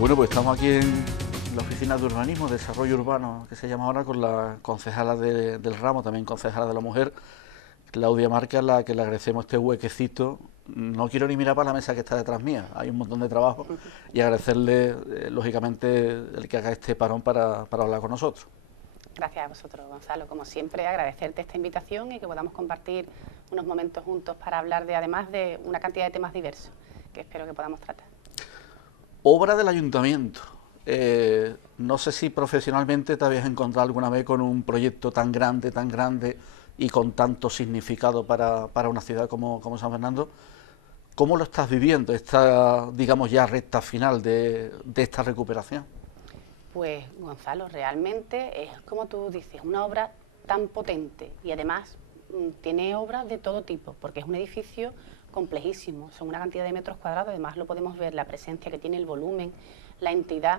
Bueno, pues estamos aquí en la Oficina de Urbanismo, Desarrollo Urbano, que se llama ahora, con la concejala del ramo, también concejala de la mujer, Claudia Márquez, a la que le agradecemos este huequecito. No quiero ni mirar para la mesa que está detrás mía, hay un montón de trabajo, y agradecerle, lógicamente, el que haga este parón para hablar con nosotros. Gracias a vosotros, Gonzalo. Como siempre, agradecerte esta invitación y que podamos compartir unos momentos juntos para hablar además de una cantidad de temas diversos que espero que podamos tratar. Obra del ayuntamiento. No sé si profesionalmente te habías encontrado alguna vez con un proyecto tan grande y con tanto significado para una ciudad como San Fernando. ¿Cómo lo estás viviendo, esta, digamos, ya recta final de esta recuperación? Pues, Gonzalo, realmente es, como tú dices, una obra tan potente y además tiene obras de todo tipo, porque es un edificio complejísimo, son una cantidad de metros cuadrados, además lo podemos ver, la presencia que tiene, el volumen, la entidad,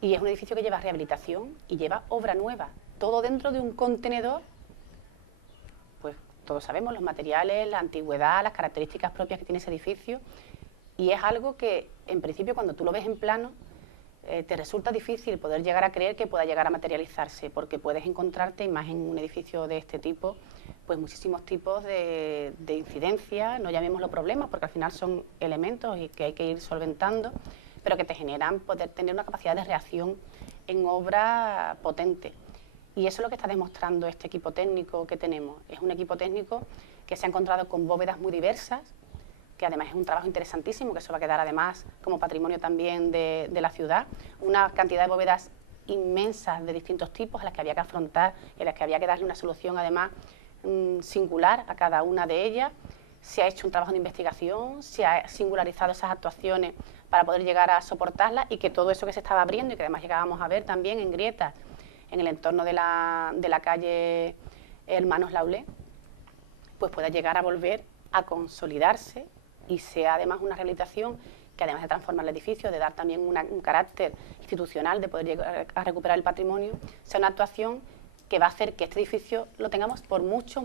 y es un edificio que lleva rehabilitación y lleva obra nueva, todo dentro de un contenedor. Pues todos sabemos los materiales, la antigüedad, las características propias que tiene ese edificio, y es algo que en principio cuando tú lo ves en plano te resulta difícil poder llegar a creer que pueda llegar a materializarse, porque puedes encontrarte, y más en un edificio de este tipo, pues muchísimos tipos de incidencia, no llamémoslo problemas, porque al final son elementos y que hay que ir solventando, pero que te generan poder tener una capacidad de reacción en obra potente. Y eso es lo que está demostrando este equipo técnico que tenemos. Es un equipo técnico que se ha encontrado con bóvedas muy diversas, que además es un trabajo interesantísimo, que eso va a quedar además como patrimonio también de la ciudad. Una cantidad de bóvedas inmensas de distintos tipos a las que había que afrontar y a las que había que darle una solución además singular a cada una de ellas. Se ha hecho un trabajo de investigación, se ha singularizado esas actuaciones para poder llegar a soportarlas y que todo eso que se estaba abriendo y que además llegábamos a ver también en grietas en el entorno de la calle Hermanos Laulé, pues pueda llegar a volver a consolidarse y sea además una rehabilitación que además de transformar el edificio, de dar también un carácter institucional, de poder llegar a recuperar el patrimonio, sea una actuación que va a hacer que este edificio lo tengamos por muchos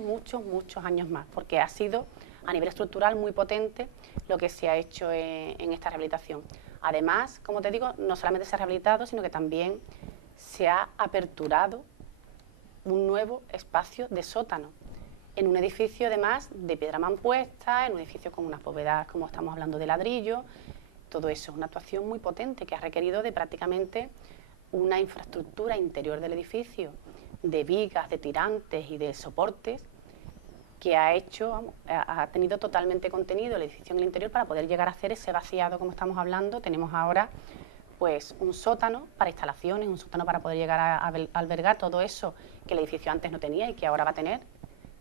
años más, porque ha sido a nivel estructural muy potente lo que se ha hecho en esta rehabilitación. Además, como te digo, no solamente se ha rehabilitado, sino que también se ha aperturado un nuevo espacio de sótano, en un edificio además de piedra mampuesta, en un edificio con unas bóvedas, como estamos hablando, de ladrillo. Todo eso es una actuación muy potente que ha requerido de prácticamente una infraestructura interior del edificio, de vigas, de tirantes y de soportes, que ha tenido totalmente contenido el edificio en el interior para poder llegar a hacer ese vaciado como estamos hablando. Tenemos ahora pues un sótano para instalaciones, un sótano para poder llegar a albergar todo eso que el edificio antes no tenía y que ahora va a tener,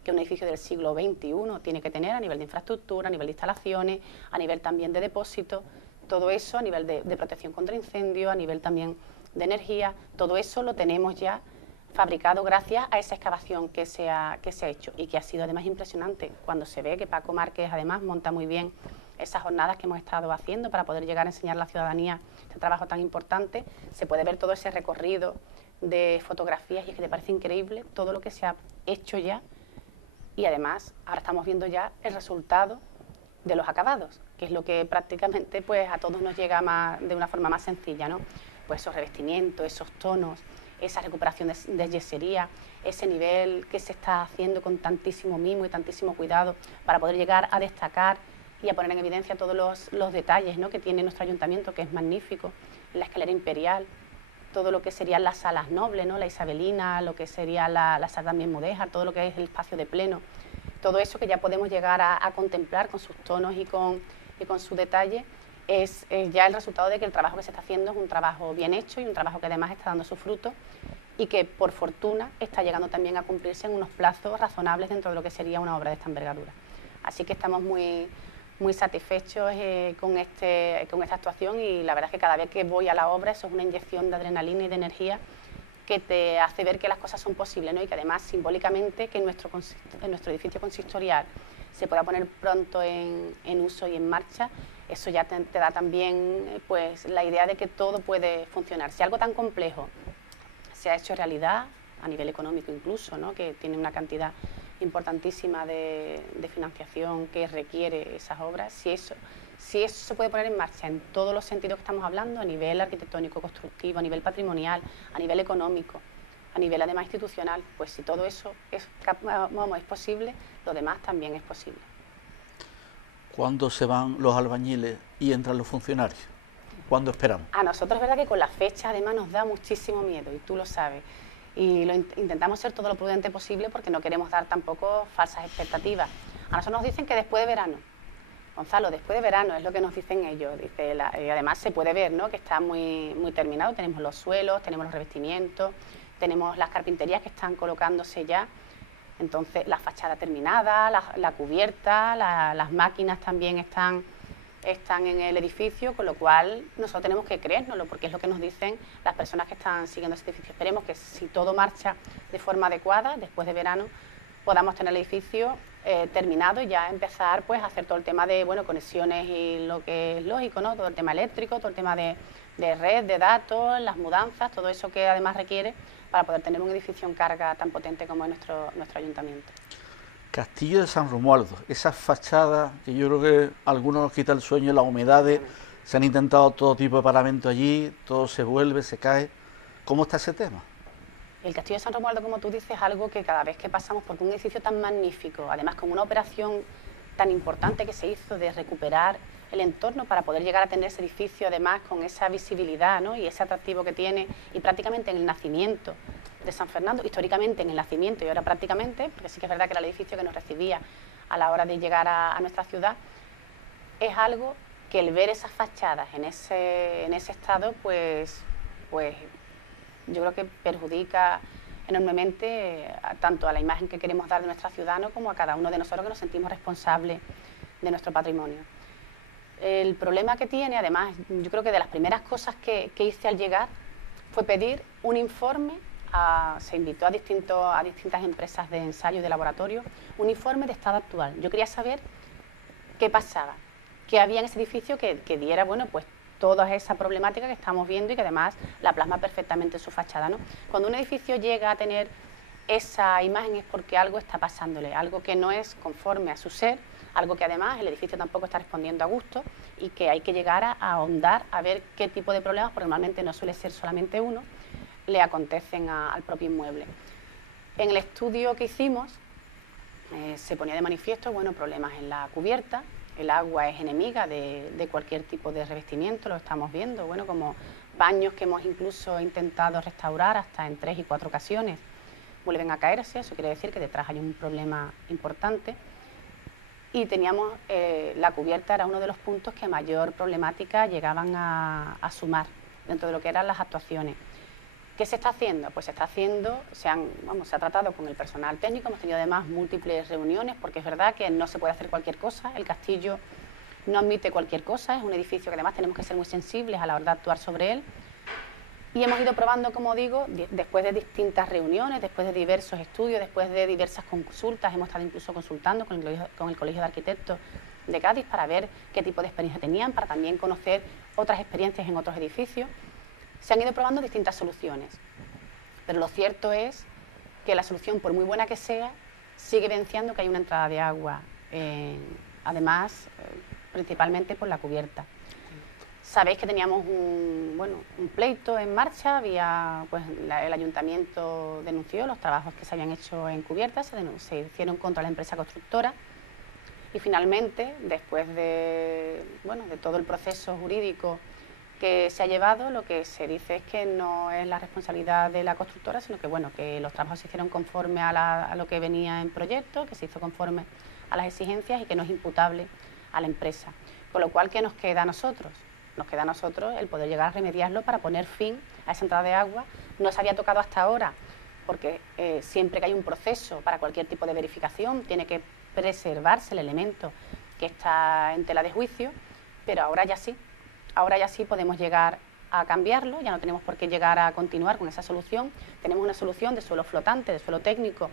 que un edificio del siglo XXI tiene que tener a nivel de infraestructura, a nivel de instalaciones, a nivel también de depósito, todo eso a nivel de protección contra incendio, a nivel también de energía, todo eso lo tenemos ya fabricado gracias a esa excavación que se ha hecho y que ha sido además impresionante cuando se ve que Paco Márquez además monta muy bien esas jornadas que hemos estado haciendo para poder llegar a enseñar a la ciudadanía este trabajo tan importante. Se puede ver todo ese recorrido de fotografías y es que te parece increíble todo lo que se ha hecho ya. Y además, ahora estamos viendo ya el resultado de los acabados, que es lo que prácticamente pues, a todos nos llega de una forma más sencilla, ¿no? Pues esos revestimientos, esos tonos, esa recuperación de yesería, ese nivel que se está haciendo con tantísimo mimo y tantísimo cuidado para poder llegar a destacar y a poner en evidencia todos los detalles, ¿no?, que tiene nuestro ayuntamiento, que es magnífico, la escalera imperial, todo lo que serían las salas nobles, ¿no?, la isabelina, lo que sería la sala también mudéjar, todo lo que es el espacio de pleno, todo eso que ya podemos llegar a contemplar con sus tonos y con su detalle, es ya el resultado de que el trabajo que se está haciendo es un trabajo bien hecho y un trabajo que además está dando sus frutos y que por fortuna está llegando también a cumplirse en unos plazos razonables dentro de lo que sería una obra de esta envergadura. Así que estamos muy satisfechos con esta actuación y la verdad es que cada vez que voy a la obra eso es una inyección de adrenalina y de energía que te hace ver que las cosas son posibles, ¿no? Y que además simbólicamente que nuestro edificio consistorial se pueda poner pronto en uso y en marcha, eso ya te da también pues, la idea de que todo puede funcionar. Si algo tan complejo se ha hecho realidad, a nivel económico incluso, ¿no?, que tiene una cantidad importantísima de financiación que requiere esas obras, si eso se puede poner en marcha en todos los sentidos que estamos hablando, a nivel arquitectónico, constructivo, a nivel patrimonial, a nivel económico, a nivel además institucional, pues si todo eso es posible, lo demás también es posible. ¿Cuándo se van los albañiles y entran los funcionarios? ¿Cuándo esperamos? A nosotros es verdad que con la fecha además nos da muchísimo miedo, y tú lo sabes. Y intentamos ser todo lo prudente posible porque no queremos dar tampoco falsas expectativas. A nosotros nos dicen que después de verano. Gonzalo, después de verano es lo que nos dicen ellos. Dice, además se puede ver, ¿no?, que está muy terminado. Tenemos los suelos, tenemos los revestimientos, tenemos las carpinterías que están colocándose ya. Entonces, la fachada terminada, la cubierta, las máquinas también están en el edificio, con lo cual nosotros tenemos que creérnoslo, porque es lo que nos dicen las personas que están siguiendo ese edificio. Esperemos que si todo marcha de forma adecuada, después de verano, podamos tener el edificio terminado y ya empezar pues a hacer todo el tema de conexiones y lo que es lógico, ¿no?, todo el tema eléctrico, todo el tema de red, de datos, las mudanzas, todo eso que además requiere para poder tener un edificio en carga tan potente como es nuestro ayuntamiento. Castillo de San Romualdo, esa fachada que yo creo que a algunos nos quita el sueño, las humedades, se han intentado todo tipo de paramento allí, todo se vuelve, se cae. ¿Cómo está ese tema? El Castillo de San Romualdo, como tú dices, es algo que cada vez que pasamos por un edificio tan magnífico, además con una operación tan importante que se hizo de recuperar el entorno para poder llegar a tener ese edificio, además con esa visibilidad, ¿no?, y ese atractivo que tiene, y prácticamente en el nacimiento de San Fernando, históricamente en el nacimiento y ahora prácticamente, porque sí que es verdad que era el edificio que nos recibía a la hora de llegar a nuestra ciudad, es algo que el ver esas fachadas en ese estado, pues yo creo que perjudica enormemente tanto a la imagen que queremos dar de nuestra ciudad, ¿no?, como a cada uno de nosotros que nos sentimos responsables de nuestro patrimonio. El problema que tiene, además, yo creo que de las primeras cosas que hice al llegar fue pedir un informe, se invitó a distintas empresas de ensayo y de laboratorio, un informe de estado actual. Yo quería saber qué pasaba, qué había en ese edificio que diera, pues toda esa problemática que estamos viendo y que además la plasma perfectamente en su fachada, ¿no? Cuando un edificio llega a tener esa imagen es porque algo está pasándole, algo que no es conforme a su ser, algo que además el edificio tampoco está respondiendo a gusto y que hay que llegar a ahondar a ver qué tipo de problemas, porque normalmente no suele ser solamente uno, le acontecen al propio inmueble. En el estudio que hicimos se ponía de manifiesto problemas en la cubierta. El agua es enemiga de cualquier tipo de revestimiento, lo estamos viendo, como baños que hemos incluso intentado restaurar hasta en 3 y 4 ocasiones vuelven a caerse. Eso quiere decir que detrás hay un problema importante. Y teníamos, la cubierta era uno de los puntos que mayor problemática llegaban a sumar dentro de lo que eran las actuaciones. ¿Qué se está haciendo? Pues se está haciendo, se ha tratado con el personal técnico, hemos tenido además múltiples reuniones, porque es verdad que no se puede hacer cualquier cosa, el castillo no admite cualquier cosa, es un edificio que además tenemos que ser muy sensibles a la hora de actuar sobre él. Y hemos ido probando, como digo, después de distintas reuniones, después de diversos estudios, después de diversas consultas, hemos estado incluso consultando con el Colegio de Arquitectos de Cádiz para ver qué tipo de experiencia tenían, para también conocer otras experiencias en otros edificios. Se han ido probando distintas soluciones, pero lo cierto es que la solución, por muy buena que sea, sigue evidenciando que hay una entrada de agua, además, principalmente por la cubierta. Sabéis que teníamos un pleito en marcha, el ayuntamiento denunció los trabajos que se habían hecho en cubierta, se hicieron contra la empresa constructora y finalmente, después de todo el proceso jurídico que se ha llevado, lo que se dice es que no es la responsabilidad de la constructora, sino que los trabajos se hicieron conforme a lo que venía en proyecto, que se hizo conforme a las exigencias y que no es imputable a la empresa. Con lo cual, ¿qué nos queda a nosotros? Nos queda a nosotros el poder llegar a remediarlo para poner fin a esa entrada de agua. No se había tocado hasta ahora, porque siempre que hay un proceso para cualquier tipo de verificación, tiene que preservarse el elemento que está en tela de juicio, pero ahora ya sí. Ahora ya sí podemos llegar a cambiarlo, ya no tenemos por qué llegar a continuar con esa solución. Tenemos una solución de suelo flotante, de suelo técnico,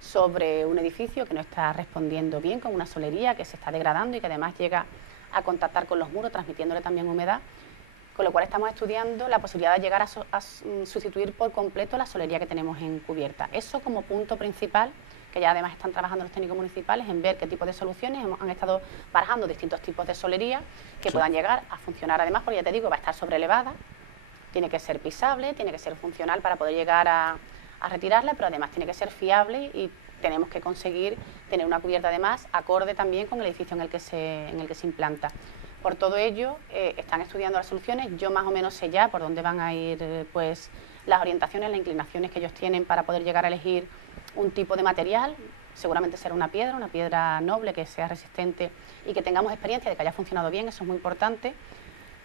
sobre un edificio que no está respondiendo bien, con una solería que se está degradando y que además llega a contactar con los muros, transmitiéndole también humedad, con lo cual estamos estudiando la posibilidad de llegar a sustituir por completo la solería que tenemos en cubierta. Eso como punto principal que ya además están trabajando los técnicos municipales en ver qué tipo de soluciones. Han estado barajando distintos tipos de solería que puedan llegar a funcionar además, porque ya te digo, va a estar sobrelevada, tiene que ser pisable, tiene que ser funcional para poder llegar a retirarla, pero además tiene que ser fiable y tenemos que conseguir tener una cubierta además acorde también con el edificio en el que se implanta. Por todo ello, están estudiando las soluciones. Yo más o menos sé ya por dónde van a ir pues las orientaciones, las inclinaciones que ellos tienen para poder llegar a elegir un tipo de material. Seguramente será una piedra noble, que sea resistente y que tengamos experiencia de que haya funcionado bien, eso es muy importante.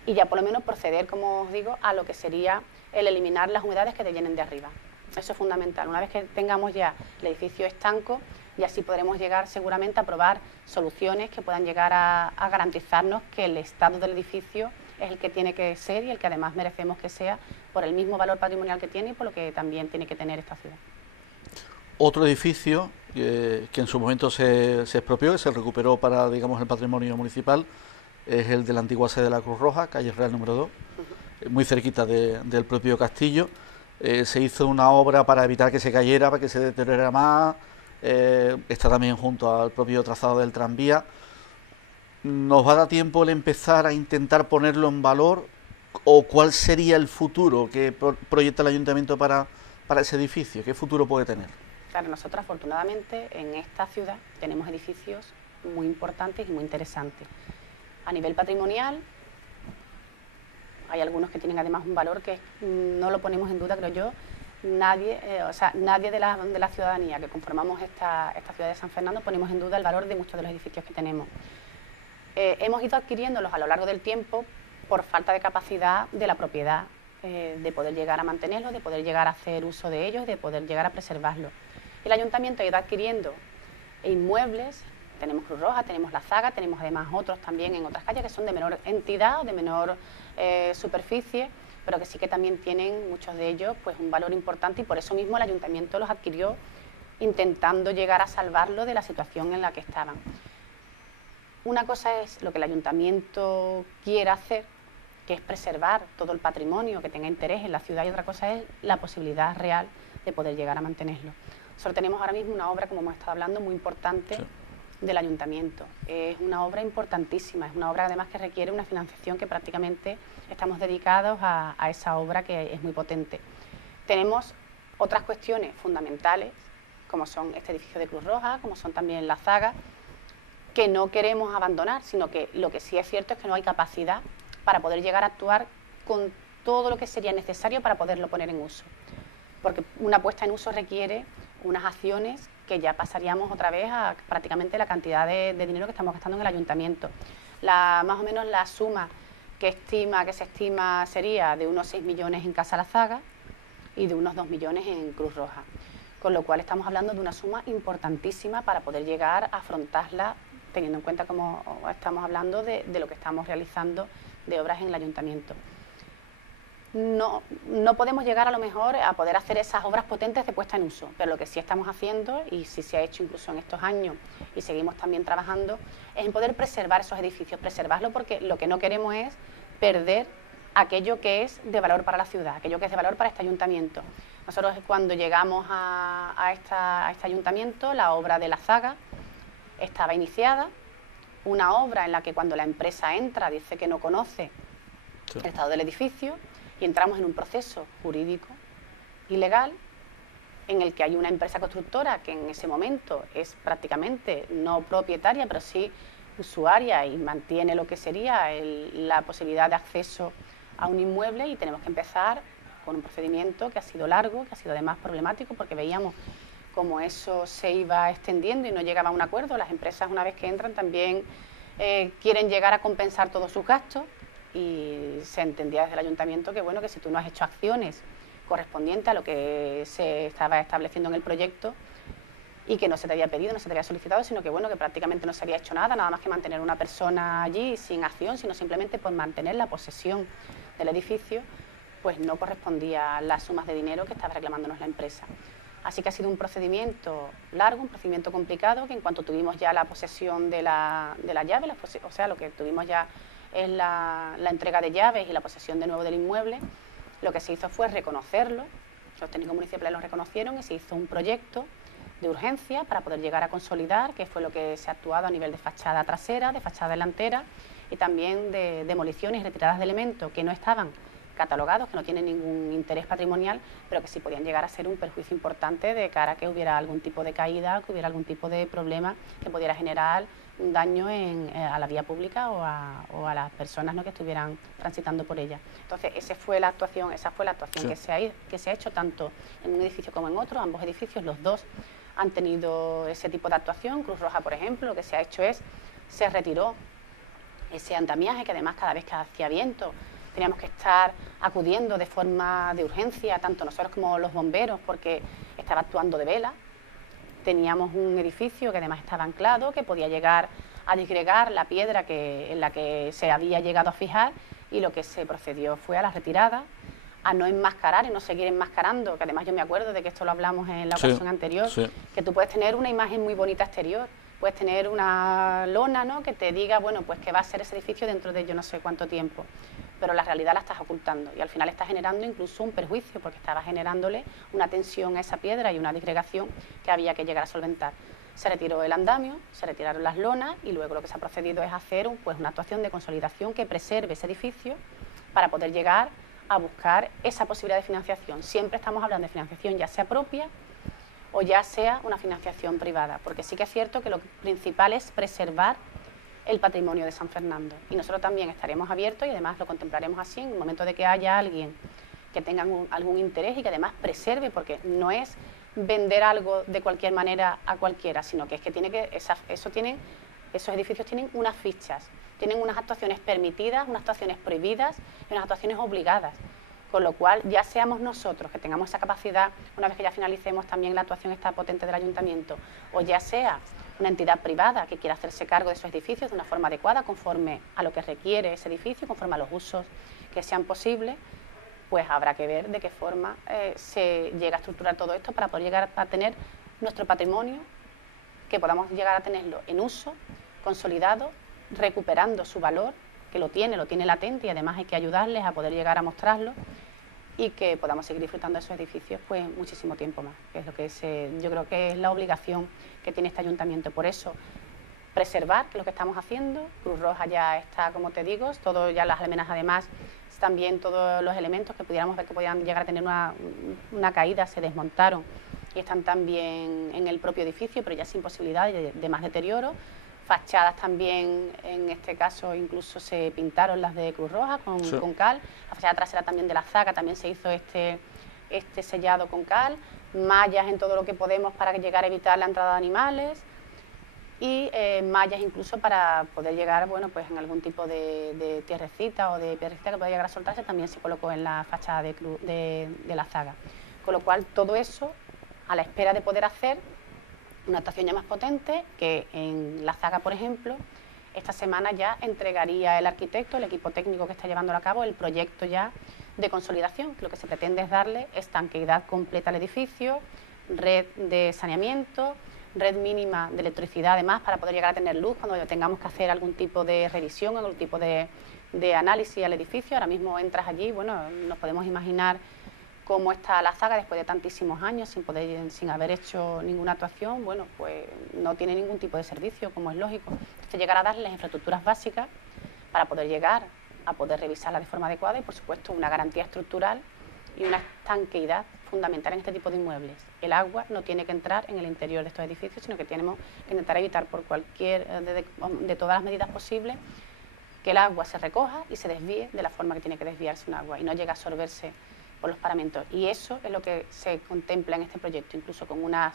Y ya por lo menos proceder, como os digo, a lo que sería el eliminar las humedades que te llenen de arriba. Eso es fundamental. Una vez que tengamos ya el edificio estanco, y así podremos llegar seguramente a probar soluciones que puedan llegar a garantizarnos que el estado del edificio es el que tiene que ser y el que además merecemos que sea por el mismo valor patrimonial que tiene y por lo que también tiene que tener esta ciudad. Otro edificio que en su momento se expropió y se recuperó para, digamos, el patrimonio municipal es el de la antigua sede de la Cruz Roja, calle Real número 2, muy cerquita del propio castillo. Se hizo una obra para evitar que se cayera, para que se deteriorara más. Está también junto al propio trazado del tranvía. ¿Nos va a dar tiempo el empezar a intentar ponerlo en valor? ¿O cuál sería el futuro que proyecta el ayuntamiento para ese edificio? ¿Qué futuro puede tener? Claro, nosotros afortunadamente en esta ciudad tenemos edificios muy importantes y muy interesantes. A nivel patrimonial, hay algunos que tienen además un valor que no lo ponemos en duda, creo yo. Nadie de la ciudadanía que conformamos esta ciudad de San Fernando ponemos en duda el valor de muchos de los edificios que tenemos. Hemos ido adquiriéndolos a lo largo del tiempo por falta de capacidad de la propiedad, de poder llegar a mantenerlos, de poder llegar a hacer uso de ellos, de poder llegar a preservarlos. El ayuntamiento ha ido adquiriendo inmuebles, tenemos Cruz Roja, tenemos La Zaga, tenemos además otros también en otras calles que son de menor entidad o de menor superficie, pero que sí que también tienen muchos de ellos pues un valor importante y por eso mismo el ayuntamiento los adquirió intentando llegar a salvarlo de la situación en la que estaban. Una cosa es lo que el ayuntamiento quiera hacer, que es preservar todo el patrimonio que tenga interés en la ciudad, y otra cosa es la posibilidad real de poder llegar a mantenerlo. Nosotros tenemos ahora mismo una obra, como hemos estado hablando, muy importante del ayuntamiento. Es una obra importantísima, es una obra además que requiere una financiación que prácticamente estamos dedicados a esa obra que es muy potente. Tenemos otras cuestiones fundamentales, como son este edificio de Cruz Roja, como son también La Zaga, que no queremos abandonar, sino que lo que sí es cierto es que no hay capacidad para poder llegar a actuar con todo lo que sería necesario para poderlo poner en uso. Porque una puesta en uso requiere unas acciones que ya pasaríamos otra vez a prácticamente la cantidad de dinero que estamos gastando en el ayuntamiento. Más o menos la suma que se estima sería de unos 6 millones en Casa La Zaga y de unos 2 millones en Cruz Roja. Con lo cual estamos hablando de una suma importantísima para poder llegar a afrontarla, teniendo en cuenta, como estamos hablando, de lo que estamos realizando de obras en el ayuntamiento. No podemos llegar a lo mejor a poder hacer esas obras potentes de puesta en uso, pero lo que sí estamos haciendo, y sí se ha hecho incluso en estos años y seguimos también trabajando, es en poder preservar esos edificios, preservarlo, porque lo que no queremos es perder aquello que es de valor para la ciudad, aquello que es de valor para este ayuntamiento. Nosotros cuando llegamos a este ayuntamiento, la obra de La Zaga estaba iniciada, una obra en la que cuando la empresa entra dice que no conoce el estado del edificio, y entramos en un proceso jurídico y legal en el que hay una empresa constructora que en ese momento es prácticamente no propietaria, pero sí usuaria y mantiene lo que sería la posibilidad de acceso a un inmueble, y tenemos que empezar con un procedimiento que ha sido largo, que ha sido además problemático, porque veíamos cómo eso se iba extendiendo y no llegaba a un acuerdo. Las empresas, una vez que entran, también quieren llegar a compensar todos sus gastos, y se entendía desde el ayuntamiento que bueno, que si tú no has hecho acciones correspondientes a lo que se estaba estableciendo en el proyecto y que no se te había pedido, no se te había solicitado, sino que bueno, que prácticamente no se había hecho nada más que mantener una persona allí sin acción, sino simplemente pues mantener la posesión del edificio, pues no correspondía las sumas de dinero que estaba reclamándonos la empresa. Así que ha sido un procedimiento largo, un procedimiento complicado, que en cuanto tuvimos ya la posesión de la llave, o sea, lo que tuvimos ya es la entrega de llaves y la posesión de nuevo del inmueble, lo que se hizo fue reconocerlo, los técnicos municipales lo reconocieron y se hizo un proyecto de urgencia para poder llegar a consolidar, que fue lo que se ha actuado a nivel de fachada trasera, de fachada delantera y también de demoliciones y retiradas de elementos que no estaban catalogados, que no tienen ningún interés patrimonial, pero que sí podían llegar a ser un perjuicio importante de cara a que hubiera algún tipo de caída, que hubiera algún tipo de problema que pudiera generar un daño a la vía pública o a las personas, ¿no?, que estuvieran transitando por ella. Entonces, esa fue la actuación sí, que se ha hecho tanto en un edificio como en otro. Ambos edificios, los dos, han tenido ese tipo de actuación. Cruz Roja, por ejemplo, lo que se ha hecho se retiró ese andamiaje, que además cada vez que hacía viento teníamos que estar acudiendo de forma de urgencia, tanto nosotros como los bomberos, porque estaba actuando de vela. Teníamos un edificio que además estaba anclado, que podía llegar a disgregar la piedra en la que se había llegado a fijar, y lo que se procedió fue a la retirada, a no enmascarar y no seguir enmascarando, que además yo me acuerdo de que esto lo hablamos en la ocasión anterior, que tú puedes tener una imagen muy bonita exterior, puedes tener una lona, ¿no?, que te diga, bueno, pues que va a ser ese edificio dentro de yo no sé cuánto tiempo, pero la realidad la estás ocultando y al final estás generando incluso un perjuicio, porque estabas generándole una tensión a esa piedra y una disgregación que había que llegar a solventar. Se retiró el andamio, se retiraron las lonas y luego lo que se ha procedido es hacer una actuación de consolidación que preserve ese edificio para poder llegar a buscar esa posibilidad de financiación. Siempre estamos hablando de financiación ya sea propia o ya sea una financiación privada, porque sí que es cierto que lo principal es preservar el patrimonio de San Fernando, y nosotros también estaremos abiertos y además lo contemplaremos así en el momento de que haya alguien que tenga algún interés y que además preserve, porque no es vender algo de cualquier manera a cualquiera, sino que es que esos edificios tienen unas fichas, tienen unas actuaciones permitidas, unas actuaciones prohibidas y unas actuaciones obligadas. Con lo cual, ya seamos nosotros que tengamos esa capacidad, una vez que ya finalicemos también la actuación esta potente del ayuntamiento, o ya sea una entidad privada que quiera hacerse cargo de esos edificios de una forma adecuada, conforme a lo que requiere ese edificio, conforme a los usos que sean posibles, pues habrá que ver de qué forma se llega a estructurar todo esto para poder llegar a tener nuestro patrimonio, que podamos llegar a tenerlo en uso, consolidado, recuperando su valor, que lo tiene latente, y además hay que ayudarles a poder llegar a mostrarlo y que podamos seguir disfrutando de esos edificios pues muchísimo tiempo más, que es lo que yo creo que es la obligación que tiene este ayuntamiento. Por eso, preservar lo que estamos haciendo. Cruz Roja ya está, como te digo, todo ya las almenas, además también todos los elementos que pudiéramos ver que podían llegar a tener una caída se desmontaron y están también en el propio edificio, pero ya sin posibilidad de más deterioro. Fachadas también, en este caso incluso se pintaron las de Cruz Roja con cal. La fachada trasera también de la Zaga también se hizo este sellado con cal. Mallas en todo lo que podemos para llegar a evitar la entrada de animales. Y mallas incluso para poder llegar, bueno, pues en algún tipo de tierrecita o de piedrecita que pueda llegar a soltarse, también se colocó en la fachada de la Zaga. Con lo cual, todo eso a la espera de poder hacer una actuación ya más potente, que en la Zaga, por ejemplo, esta semana ya entregaría el arquitecto, el equipo técnico que está llevándolo a cabo, el proyecto ya de consolidación, que lo que se pretende es darle estanqueidad completa al edificio, red de saneamiento, red mínima de electricidad además, para poder llegar a tener luz cuando tengamos que hacer algún tipo de revisión, algún tipo de análisis al edificio. Ahora mismo entras allí, bueno, nos podemos imaginar cómo está la Zaga después de tantísimos años sin haber hecho ninguna actuación. Bueno, pues no tiene ningún tipo de servicio, como es lógico. Entonces, llegar a darle las infraestructuras básicas para poder llegar a poder revisarla de forma adecuada y, por supuesto, una garantía estructural y una estanqueidad fundamental en este tipo de inmuebles. El agua no tiene que entrar en el interior de estos edificios, sino que tenemos que intentar evitar por de todas las medidas posibles que el agua se recoja y se desvíe de la forma que tiene que desviarse un agua y no llegue a absorberse por los paramentos. Y eso es lo que se contempla en este proyecto, incluso con unas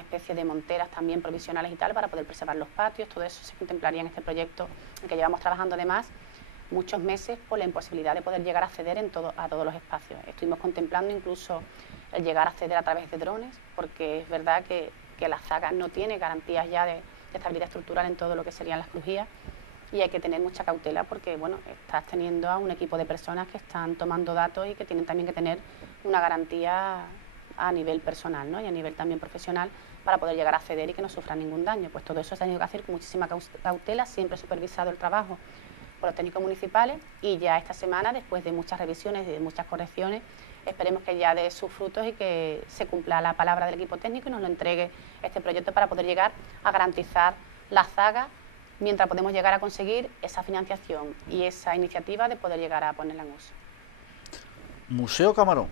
especies de monteras también provisionales y tal, para poder preservar los patios. Todo eso se contemplaría en este proyecto, en el que llevamos trabajando además muchos meses por la imposibilidad de poder llegar a acceder a todos los espacios. Estuvimos contemplando incluso el llegar a acceder a través de drones, porque es verdad que la Zaga no tiene garantías ya de estabilidad estructural en todo lo que serían las crujías, y hay que tener mucha cautela porque, bueno, estás teniendo a un equipo de personas que están tomando datos y que tienen también que tener una garantía a nivel personal, ¿no?, y a nivel también profesional, para poder llegar a acceder y que no sufran ningún daño. Pues todo eso se ha tenido que hacer con muchísima cautela, siempre supervisado el trabajo por los técnicos municipales, y ya esta semana, después de muchas revisiones y de muchas correcciones, esperemos que ya dé sus frutos y que se cumpla la palabra del equipo técnico y nos lo entregue este proyecto para poder llegar a garantizar la zaga mientras podemos llegar a conseguir esa financiación y esa iniciativa de poder llegar a ponerla en uso. Museo Camarón.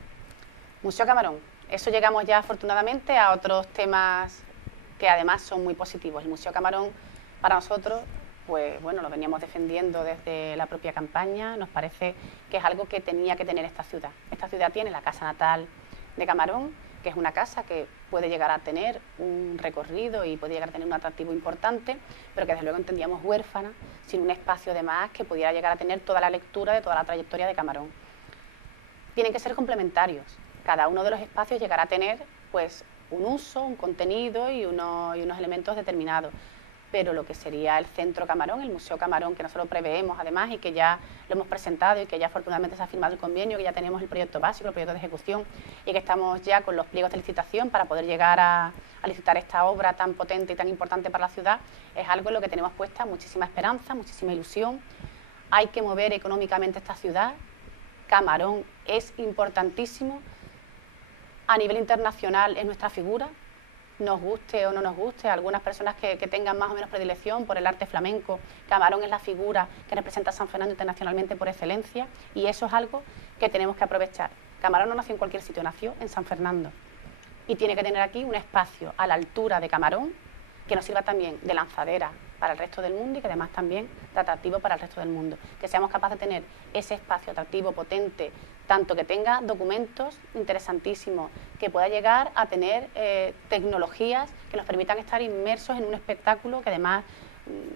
Museo Camarón. Eso llegamos ya afortunadamente a otros temas que además son muy positivos. El Museo Camarón para nosotros, pues bueno, lo veníamos defendiendo desde la propia campaña, nos parece que es algo que tenía que tener esta ciudad. Esta ciudad tiene la casa natal de Camarón, que es una casa que puede llegar a tener un recorrido y puede llegar a tener un atractivo importante, pero que desde luego entendíamos huérfana, sin un espacio de más que pudiera llegar a tener toda la lectura de toda la trayectoria de Camarón. Tienen que ser complementarios. Cada uno de los espacios llegará a tener pues un uso, un contenido y unos elementos determinados. Pero lo que sería el Centro Camarón, el Museo Camarón, que nosotros preveemos además y que ya lo hemos presentado y que ya afortunadamente se ha firmado el convenio, que ya tenemos el proyecto básico, el proyecto de ejecución y que estamos ya con los pliegos de licitación para poder llegar a licitar esta obra tan potente y tan importante para la ciudad, es algo en lo que tenemos puesta muchísima esperanza, muchísima ilusión. Hay que mover económicamente esta ciudad. Camarón es importantísimo. A nivel internacional es nuestra figura. Nos guste o no nos guste, algunas personas que tengan más o menos predilección por el arte flamenco, Camarón es la figura que representa a San Fernando internacionalmente por excelencia y eso es algo que tenemos que aprovechar. Camarón no nació en cualquier sitio, nació en San Fernando y tiene que tener aquí un espacio a la altura de Camarón que nos sirva también de lanzadera para el resto del mundo y que además también de atractivo para el resto del mundo. Que seamos capaces de tener ese espacio atractivo, potente, tanto que tenga documentos interesantísimos, que pueda llegar a tener tecnologías que nos permitan estar inmersos en un espectáculo que además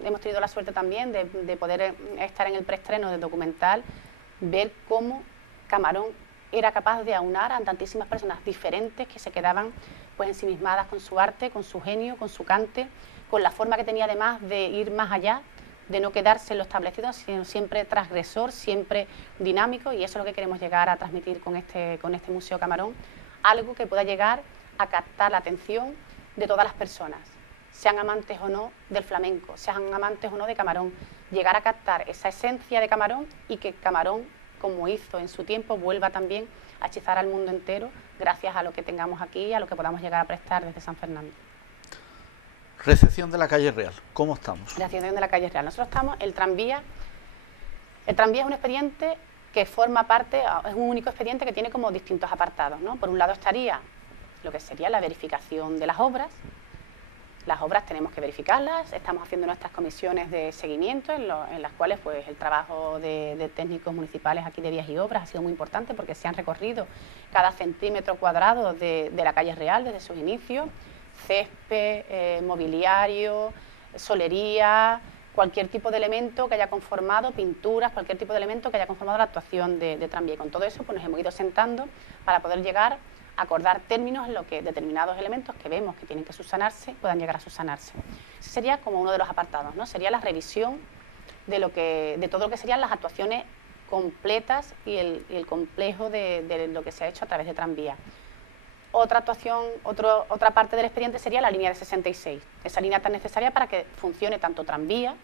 hemos tenido la suerte también de poder estar en el preestreno del documental, ver cómo Camarón era capaz de aunar a tantísimas personas diferentes que se quedaban pues ensimismadas con su arte, con su genio, con su cante, con la forma que tenía además de ir más allá, de no quedarse en lo establecido, sino siempre transgresor, siempre dinámico, y eso es lo que queremos llegar a transmitir con este Museo Camarón, algo que pueda llegar a captar la atención de todas las personas, sean amantes o no del flamenco, sean amantes o no de Camarón, llegar a captar esa esencia de Camarón y que Camarón, como hizo en su tiempo, vuelva también a hechizar al mundo entero gracias a lo que tengamos aquí y a lo que podamos llegar a prestar desde San Fernando. Recepción de la calle Real, ¿cómo estamos? Recepción de la calle Real. Nosotros estamos, el tranvía es un expediente que forma parte, es un único expediente que tiene como distintos apartados, ¿no? Por un lado estaría lo que sería la verificación de las obras. Las obras tenemos que verificarlas, estamos haciendo nuestras comisiones de seguimiento en las cuales pues el trabajo de técnicos municipales aquí de vías y obras ha sido muy importante porque se han recorrido cada centímetro cuadrado de la calle Real desde sus inicios, césped, mobiliario, solería, cualquier tipo de elemento que haya conformado, pinturas, cualquier tipo de elemento que haya conformado la actuación de tranvía. Y con todo eso pues nos hemos ido sentando para poder llegar a acordar términos en lo que determinados elementos que vemos que tienen que subsanarse puedan llegar a subsanarse. Ese sería como uno de los apartados, ¿no? Sería la revisión de todo lo que serían las actuaciones completas y el complejo de lo que se ha hecho a través de tranvía. Otra actuación, otra parte del expediente sería la línea de 66, esa línea tan necesaria para que funcione tanto tranvía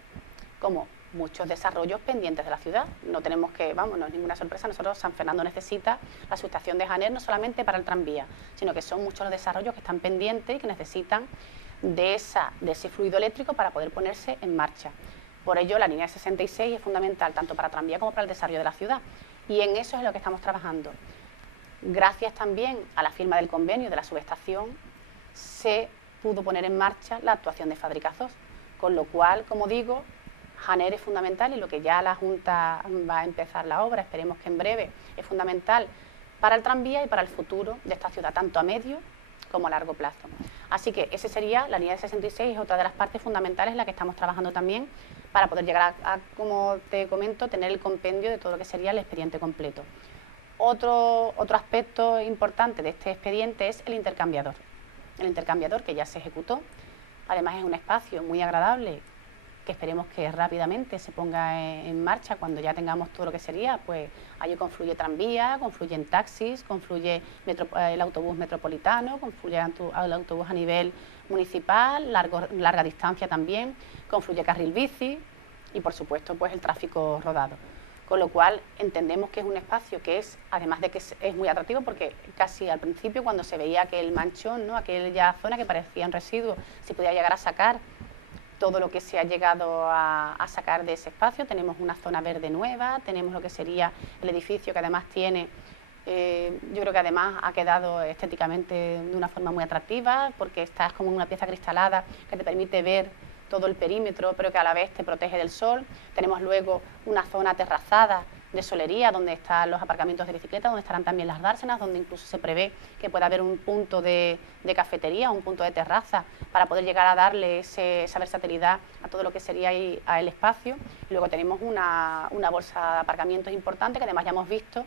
como muchos desarrollos pendientes de la ciudad. No tenemos que, vamos, no es ninguna sorpresa, nosotros San Fernando necesita la subestación de Janer no solamente para el tranvía, sino que son muchos los desarrollos que están pendientes y que necesitan de ese fluido eléctrico para poder ponerse en marcha. Por ello, la línea de 66 es fundamental tanto para tranvía como para el desarrollo de la ciudad y en eso es en lo que estamos trabajando. Gracias también a la firma del convenio de la subestación, se pudo poner en marcha la actuación de Fábricas 2, con lo cual, como digo, Janer es fundamental y lo que ya la Junta va a empezar la obra, esperemos que en breve, es fundamental para el tranvía y para el futuro de esta ciudad, tanto a medio como a largo plazo. Así que esa sería la línea de 66, es otra de las partes fundamentales en la que estamos trabajando también para poder llegar a, como te comento, tener el compendio de todo lo que sería el expediente completo. Otro aspecto importante de este expediente es el intercambiador. El intercambiador que ya se ejecutó, además es un espacio muy agradable que esperemos que rápidamente se ponga en marcha cuando ya tengamos todo lo que sería, pues allí confluye tranvía, confluyen taxis, confluye el autobús metropolitano, confluye el autobús a nivel municipal, larga distancia también, confluye carril bici y por supuesto pues el tráfico rodado. con lo cual entendemos que es un espacio que es, además de que es muy atractivo, porque casi al principio cuando se veía aquel manchón, ¿no?, aquella zona que parecía un residuo, se podía llegar a sacar todo lo que se ha llegado a sacar de ese espacio. Tenemos una zona verde nueva, tenemos lo que sería el edificio, que además tiene, yo creo que además ha quedado estéticamente de una forma muy atractiva, porque estás como en una pieza cristalada que te permite ver todo el perímetro, pero que a la vez te protege del sol. Tenemos luego una zona terrazada de solería, donde están los aparcamientos de bicicleta, donde estarán también las dársenas, donde incluso se prevé que pueda haber un punto de cafetería, un punto de terraza, para poder llegar a darle esa versatilidad a todo lo que sería ahí, a el espacio. Y luego tenemos una bolsa de aparcamientos importante, que además ya hemos visto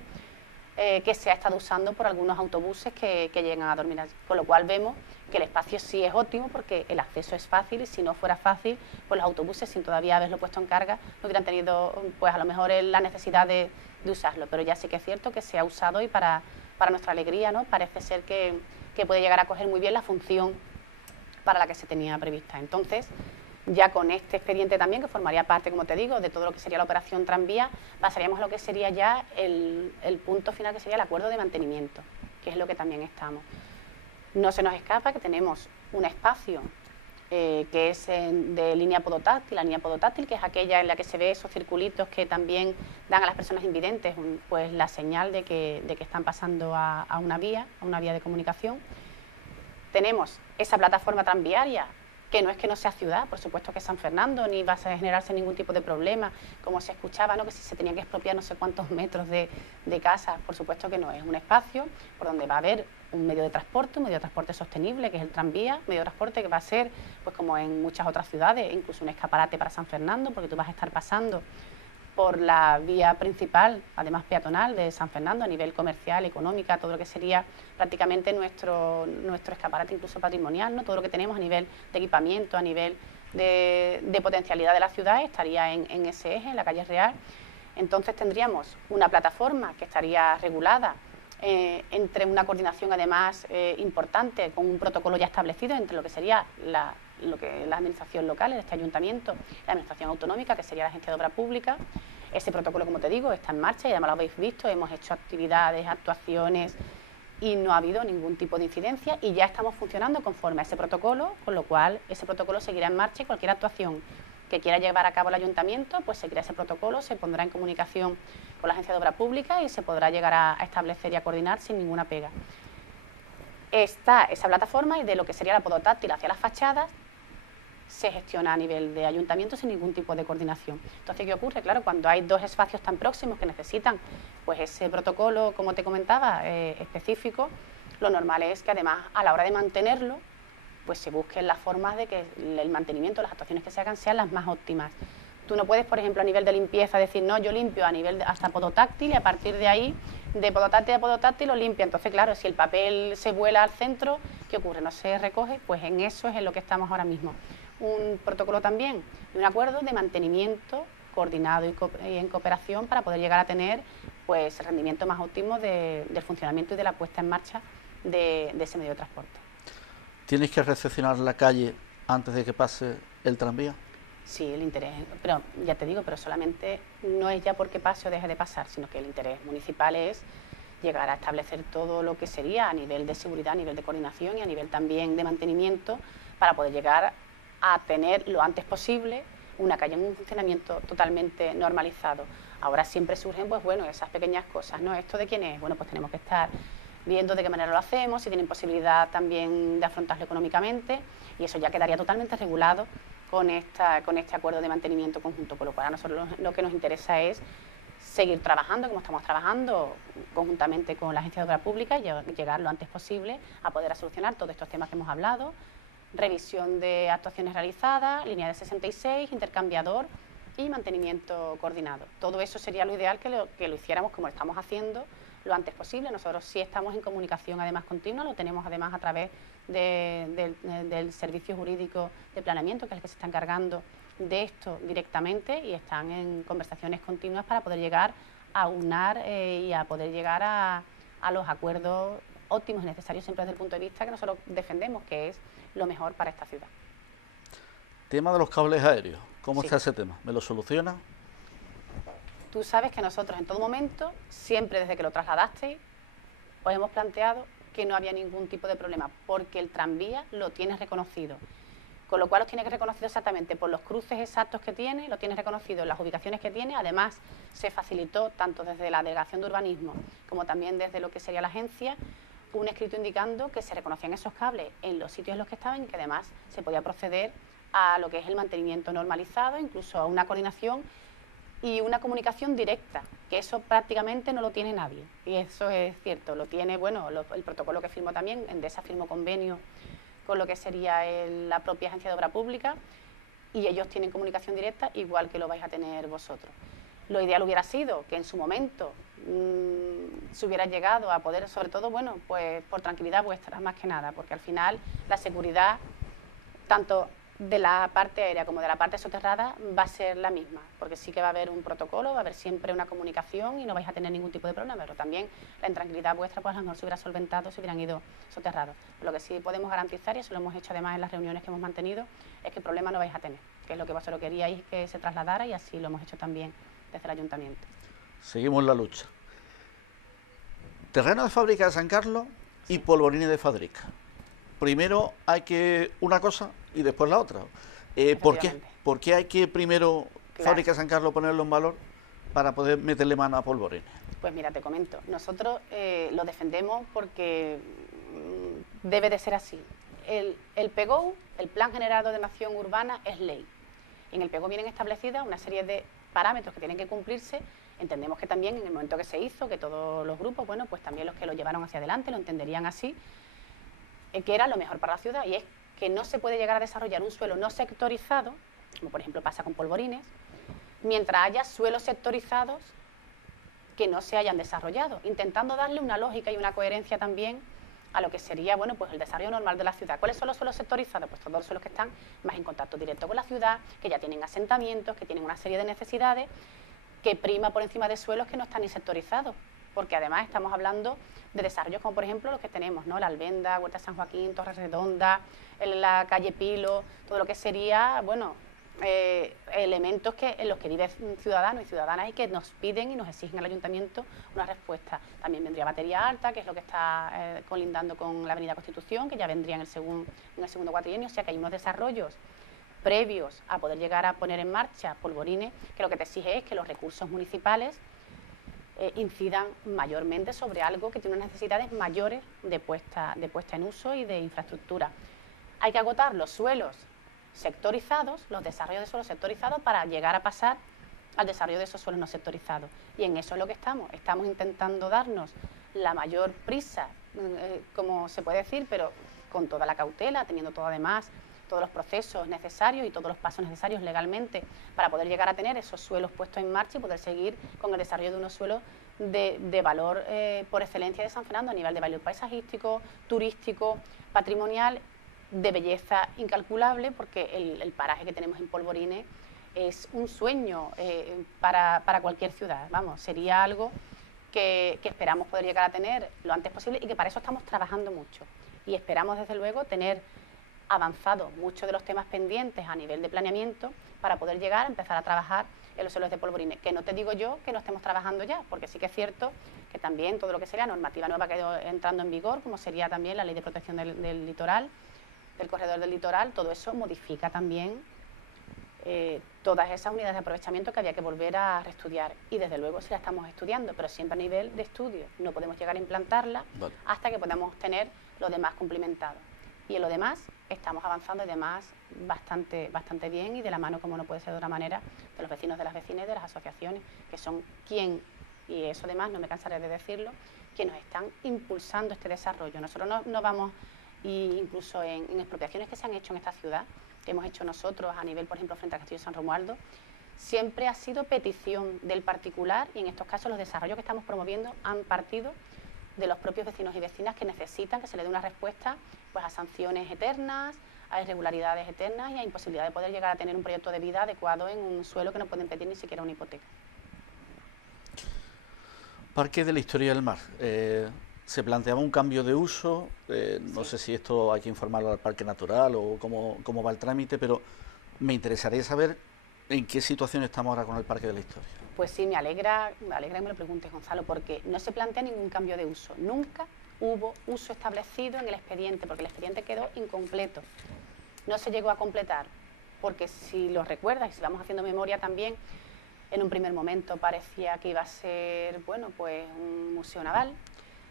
que se ha estado usando por algunos autobuses que llegan a dormir allí, con lo cual vemos que el espacio sí es óptimo, porque el acceso es fácil, y si no fuera fácil, pues los autobuses, sin todavía haberlo puesto en carga, no hubieran tenido, pues a lo mejor la necesidad de usarlo, pero ya sí que es cierto que se ha usado, y para nuestra alegría, ¿no?, parece ser que puede llegar a coger muy bien la función para la que se tenía prevista. Entonces, ya con este expediente también, que formaría parte, como te digo, de todo lo que sería la operación tranvía, pasaríamos a lo que sería ya el punto final, que sería el acuerdo de mantenimiento, que es lo que también estamos. No se nos escapa que tenemos un espacio que es de línea podotáctil, la línea podotáctil, que es aquella en la que se ve esos circulitos que también dan a las personas invidentes pues la señal de que están pasando a una vía de comunicación. Tenemos esa plataforma tranviaria, que no es que no sea ciudad, por supuesto que es San Fernando, ni va a generarse ningún tipo de problema, como se escuchaba, ¿no?, que si se tenían que expropiar no sé cuántos metros de casas, por supuesto que no, es un espacio por donde va a haber un medio de transporte sostenible, que es el tranvía, medio de transporte que va a ser, pues como en muchas otras ciudades, incluso un escaparate para San Fernando, porque tú vas a estar pasando por la vía principal, además peatonal, de San Fernando, a nivel comercial, económica, todo lo que sería prácticamente nuestro escaparate incluso patrimonial, ¿no?, todo lo que tenemos a nivel de equipamiento, a nivel de potencialidad de la ciudad, estaría en ese eje, en la calle Real. Entonces tendríamos una plataforma que estaría regulada entre una coordinación además importante, con un protocolo ya establecido entre lo que sería la administración local, este ayuntamiento, la administración autonómica, que sería la Agencia de Obra Pública. Ese protocolo, como te digo, está en marcha, y además lo habéis visto, hemos hecho actividades, actuaciones, y no ha habido ningún tipo de incidencia, y ya estamos funcionando conforme a ese protocolo, con lo cual ese protocolo seguirá en marcha, y cualquier actuación que quiera llevar a cabo el ayuntamiento, pues seguirá ese protocolo, se pondrá en comunicación con la Agencia de Obra Pública y se podrá llegar a establecer y a coordinar sin ninguna pega. Está esa plataforma, y de lo que sería la podotáctil hacia las fachadas se gestiona a nivel de ayuntamiento sin ningún tipo de coordinación. Entonces, ¿qué ocurre? Claro, cuando hay dos espacios tan próximos que necesitan pues ese protocolo, como te comentaba, específico, lo normal es que además a la hora de mantenerlo, pues se busquen las formas de que el mantenimiento, las actuaciones que se hagan sean las más óptimas. Tú no puedes, por ejemplo, a nivel de limpieza decir, no, yo limpio a nivel hasta podotáctil, y a partir de ahí, de podotáctil a podotáctil, lo limpia. Entonces, claro, si el papel se vuela al centro, ¿qué ocurre? No se recoge, pues en eso es en lo que estamos ahora mismo. Un protocolo también y un acuerdo de mantenimiento coordinado y en cooperación, para poder llegar a tener pues el rendimiento más óptimo del funcionamiento y de la puesta en marcha de ese medio de transporte. ¿Tienes que recepcionar la calle antes de que pase el tranvía? Sí, el interés, pero ya te digo, pero solamente no es ya porque pase o deje de pasar, sino que el interés municipal es llegar a establecer todo lo que sería a nivel de seguridad, a nivel de coordinación y a nivel también de mantenimiento, para poder llegar a tener lo antes posible una calle en un funcionamiento totalmente normalizado. Ahora siempre surgen, pues bueno, esas pequeñas cosas, ¿no? ¿Esto de quién es? Bueno, pues tenemos que estar viendo de qué manera lo hacemos, si tienen posibilidad también de afrontarlo económicamente, y eso ya quedaría totalmente regulado con este acuerdo de mantenimiento conjunto, por lo cual a nosotros lo que nos interesa es seguir trabajando como estamos trabajando conjuntamente con la Agencia de Obra Pública, y llegar lo antes posible a poder solucionar todos estos temas que hemos hablado: revisión de actuaciones realizadas, línea de 66, intercambiador y mantenimiento coordinado. Todo eso sería lo ideal, que lo hiciéramos como lo estamos haciendo lo antes posible. Nosotros sí estamos en comunicación además continua, lo tenemos además a través del Servicio Jurídico de Planeamiento, que es el que se está encargando de esto directamente, y están en conversaciones continuas para poder llegar a unar y a poder llegar a los acuerdos óptimos y necesarios, siempre desde el punto de vista que nosotros defendemos, que es lo mejor para esta ciudad. Tema de los cables aéreos, ¿cómo Sí. está ese tema? ¿Me lo soluciona? Tú sabes que nosotros en todo momento, siempre desde que lo trasladasteis, os hemos planteado que no había ningún tipo de problema, porque el tranvía lo tienes reconocido. Con lo cual los tienes reconocido exactamente por los cruces exactos que tiene, lo tienes reconocido en las ubicaciones que tiene. Además, se facilitó tanto desde la Delegación de Urbanismo como también desde lo que sería la agencia, un escrito indicando que se reconocían esos cables en los sitios en los que estaban y que además se podía proceder a lo que es el mantenimiento normalizado, incluso a una coordinación y una comunicación directa, que eso prácticamente no lo tiene nadie. Y eso es cierto, lo tiene, bueno, el protocolo que firmó también, Endesa firmó convenio con lo que sería la propia Agencia de Obra Pública, y ellos tienen comunicación directa igual que lo vais a tener vosotros. Lo ideal hubiera sido que en su momento se hubiera llegado a poder, sobre todo, bueno, pues por tranquilidad vuestra, más que nada, porque al final la seguridad, tanto de la parte aérea como de la parte soterrada, va a ser la misma, porque sí que va a haber un protocolo, va a haber siempre una comunicación y no vais a tener ningún tipo de problema, pero también la intranquilidad vuestra, pues a lo mejor se hubiera solventado, se hubieran ido soterrados. Lo que sí podemos garantizar, y eso lo hemos hecho además en las reuniones que hemos mantenido, es que problema no vais a tener, que es lo que vosotros queríais que se trasladara, y así lo hemos hecho también desde el ayuntamiento. Seguimos la lucha. Terreno de fábrica de San Carlos y polvorines de Fadrica. Primero hay que una cosa y después la otra. ¿Por qué? ¿Por qué hay que primero fábrica de San Carlos ponerlo en valor para poder meterle mano a polvorines? Pues mira, te comento. Nosotros lo defendemos porque debe de ser así. El PGO, el Plan General de Ordenación Urbana, es ley. En el PGO vienen establecidas una serie de parámetros que tienen que cumplirse. Entendemos que también en el momento que se hizo, que todos los grupos, bueno, pues también los que lo llevaron hacia adelante lo entenderían así, que era lo mejor para la ciudad, y es que no se puede llegar a desarrollar un suelo no sectorizado, como por ejemplo pasa con polvorines, mientras haya suelos sectorizados que no se hayan desarrollado, intentando darle una lógica y una coherencia también a lo que sería, bueno, pues el desarrollo normal de la ciudad. ¿Cuáles son los suelos sectorizados? Pues todos los suelos que están más en contacto directo con la ciudad, que ya tienen asentamientos, que tienen una serie de necesidades, que prima por encima de suelos que no están ni sectorizados, porque además estamos hablando de desarrollos como por ejemplo los que tenemos, ¿no? La Albenda, Huerta San Joaquín, Torres Redonda, en la calle Pilo, todo lo que sería, bueno, elementos en los que viven ciudadanos y ciudadanas y que nos piden y nos exigen al ayuntamiento una respuesta. También vendría Batería Alta, que es lo que está colindando con la Avenida Constitución, que ya vendría en el segundo cuatrienio, o sea que hay unos desarrollos previos a poder llegar a poner en marcha polvorines, que lo que te exige es que los recursos municipales incidan mayormente sobre algo que tiene unas necesidades mayores de puesta en uso y de infraestructura. Hay que agotar los suelos sectorizados, los desarrollos de suelos sectorizados, para llegar a pasar al desarrollo de esos suelos no sectorizados. Y en eso es lo que estamos intentando darnos la mayor prisa, como se puede decir, pero con toda la cautela, teniendo todo además todos los procesos necesarios y todos los pasos necesarios legalmente para poder llegar a tener esos suelos puestos en marcha y poder seguir con el desarrollo de unos suelos de valor por excelencia de San Fernando, a nivel de valor paisajístico, turístico, patrimonial, de belleza incalculable, porque el paraje que tenemos en Polvorines es un sueño para cualquier ciudad. Vamos, sería algo que esperamos poder llegar a tener lo antes posible y que para eso estamos trabajando mucho. Y esperamos, desde luego, tener avanzado muchos de los temas pendientes a nivel de planeamiento para poder llegar a empezar a trabajar en los suelos de polvorines, que no te digo yo que no estemos trabajando ya, porque sí que es cierto que también todo lo que sería normativa nueva que ha ido entrando en vigor, como sería también la ley de protección del litoral, del corredor del litoral, todo eso modifica también todas esas unidades de aprovechamiento que había que volver a reestudiar, y desde luego sí la estamos estudiando, pero siempre a nivel de estudio. No podemos llegar a implantarla hasta que podamos tener lo demás cumplimentado. Y en lo demás estamos avanzando, y demás bastante bien, y de la mano, como no puede ser de otra manera, de los vecinos, de las vecinas y de las asociaciones, que son quien, y eso además no me cansaré de decirlo, quienes nos están impulsando este desarrollo. Nosotros no vamos, incluso en expropiaciones que se han hecho en esta ciudad, que hemos hecho nosotros a nivel, por ejemplo, frente al Castillo de San Romualdo, siempre ha sido petición del particular, y en estos casos los desarrollos que estamos promoviendo han partido de los propios vecinos y vecinas que necesitan que se le dé una respuesta, pues, a sanciones eternas, a irregularidades eternas y a imposibilidad de poder llegar a tener un proyecto de vida adecuado en un suelo que no pueden pedir ni siquiera una hipoteca. Parque de la Historia del Mar. Se planteaba un cambio de uso, no sé si esto hay que informarlo al Parque Natural o cómo va el trámite, pero me interesaría saber ¿En qué situación estamos ahora con el Parque de la Historia? Pues sí, me alegra que me lo preguntes, Gonzalo, porque no se plantea ningún cambio de uso. Nunca hubo uso establecido en el expediente, porque el expediente quedó incompleto. No se llegó a completar, porque si lo recuerdas, y si vamos haciendo memoria también, en un primer momento parecía que iba a ser, bueno, pues un museo naval.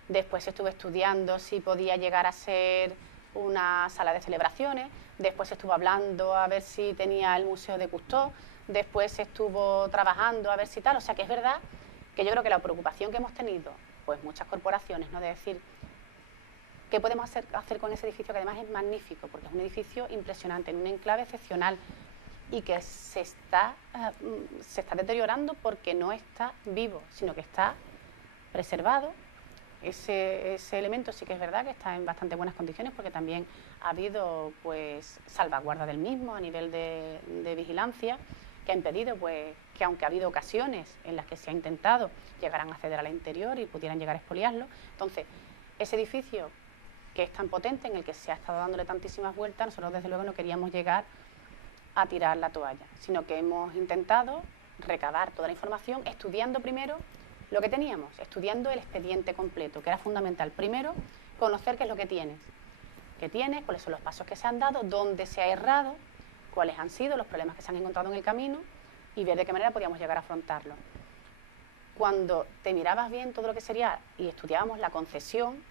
Después estuve estudiando si podía llegar a ser una sala de celebraciones. Después se estuvo hablando a ver si tenía el Museo de Cousteau. Después se estuvo trabajando a ver si tal. O sea que es verdad que yo creo que la preocupación que hemos tenido, pues muchas corporaciones, ¿no?, de decir qué podemos hacer con ese edificio, que además es magnífico, porque es un edificio impresionante, en un enclave excepcional, y que se está deteriorando porque no está vivo, sino que está preservado. Ese elemento sí que es verdad que está en bastante buenas condiciones, porque también ha habido pues salvaguarda del mismo a nivel de vigilancia, que ha impedido pues que, aunque ha habido ocasiones en las que se ha intentado, llegaran a acceder al interior y pudieran llegar a expoliarlo. Entonces, ese edificio que es tan potente, en el que se ha estado dándole tantísimas vueltas, nosotros desde luego no queríamos llegar a tirar la toalla, sino que hemos intentado recabar toda la información, estudiando primero lo que teníamos, estudiando el expediente completo, que era fundamental. Primero, conocer qué es lo que tienes, cuáles son los pasos que se han dado, dónde se ha errado, cuáles han sido los problemas que se han encontrado en el camino, y ver de qué manera podíamos llegar a afrontarlo. Cuando te mirabas bien todo lo que sería y estudiábamos la concesión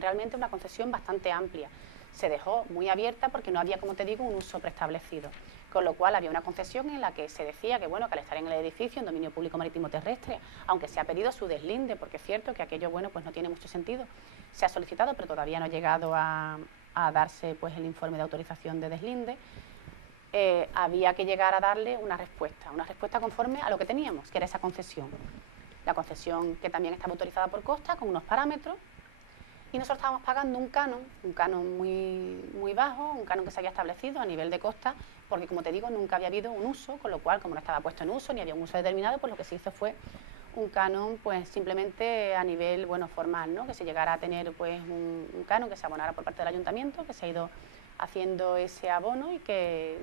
realmente es una concesión bastante amplia. Se dejó muy abierta porque no había, como te digo, un uso preestablecido. Con lo cual había una concesión en la que se decía que, bueno, que al estar en el edificio, en dominio público marítimo terrestre, aunque se ha pedido su deslinde, porque es cierto que aquello, bueno, pues no tiene mucho sentido, se ha solicitado, pero todavía no ha llegado a darse pues el informe de autorización de deslinde, había que llegar a darle una respuesta conforme a lo que teníamos, que era esa concesión. La concesión, que también estaba autorizada por Costa, con unos parámetros, y nosotros estábamos pagando un canon muy bajo, un canon que se había establecido a nivel de Costa, porque, como te digo, nunca había habido un uso, con lo cual, como no estaba puesto en uso, ni había un uso determinado, pues lo que se hizo fue un canon, pues simplemente a nivel, bueno, formal, ¿no?, que se llegara a tener pues un canon que se abonara por parte del ayuntamiento, que se ha ido haciendo ese abono y que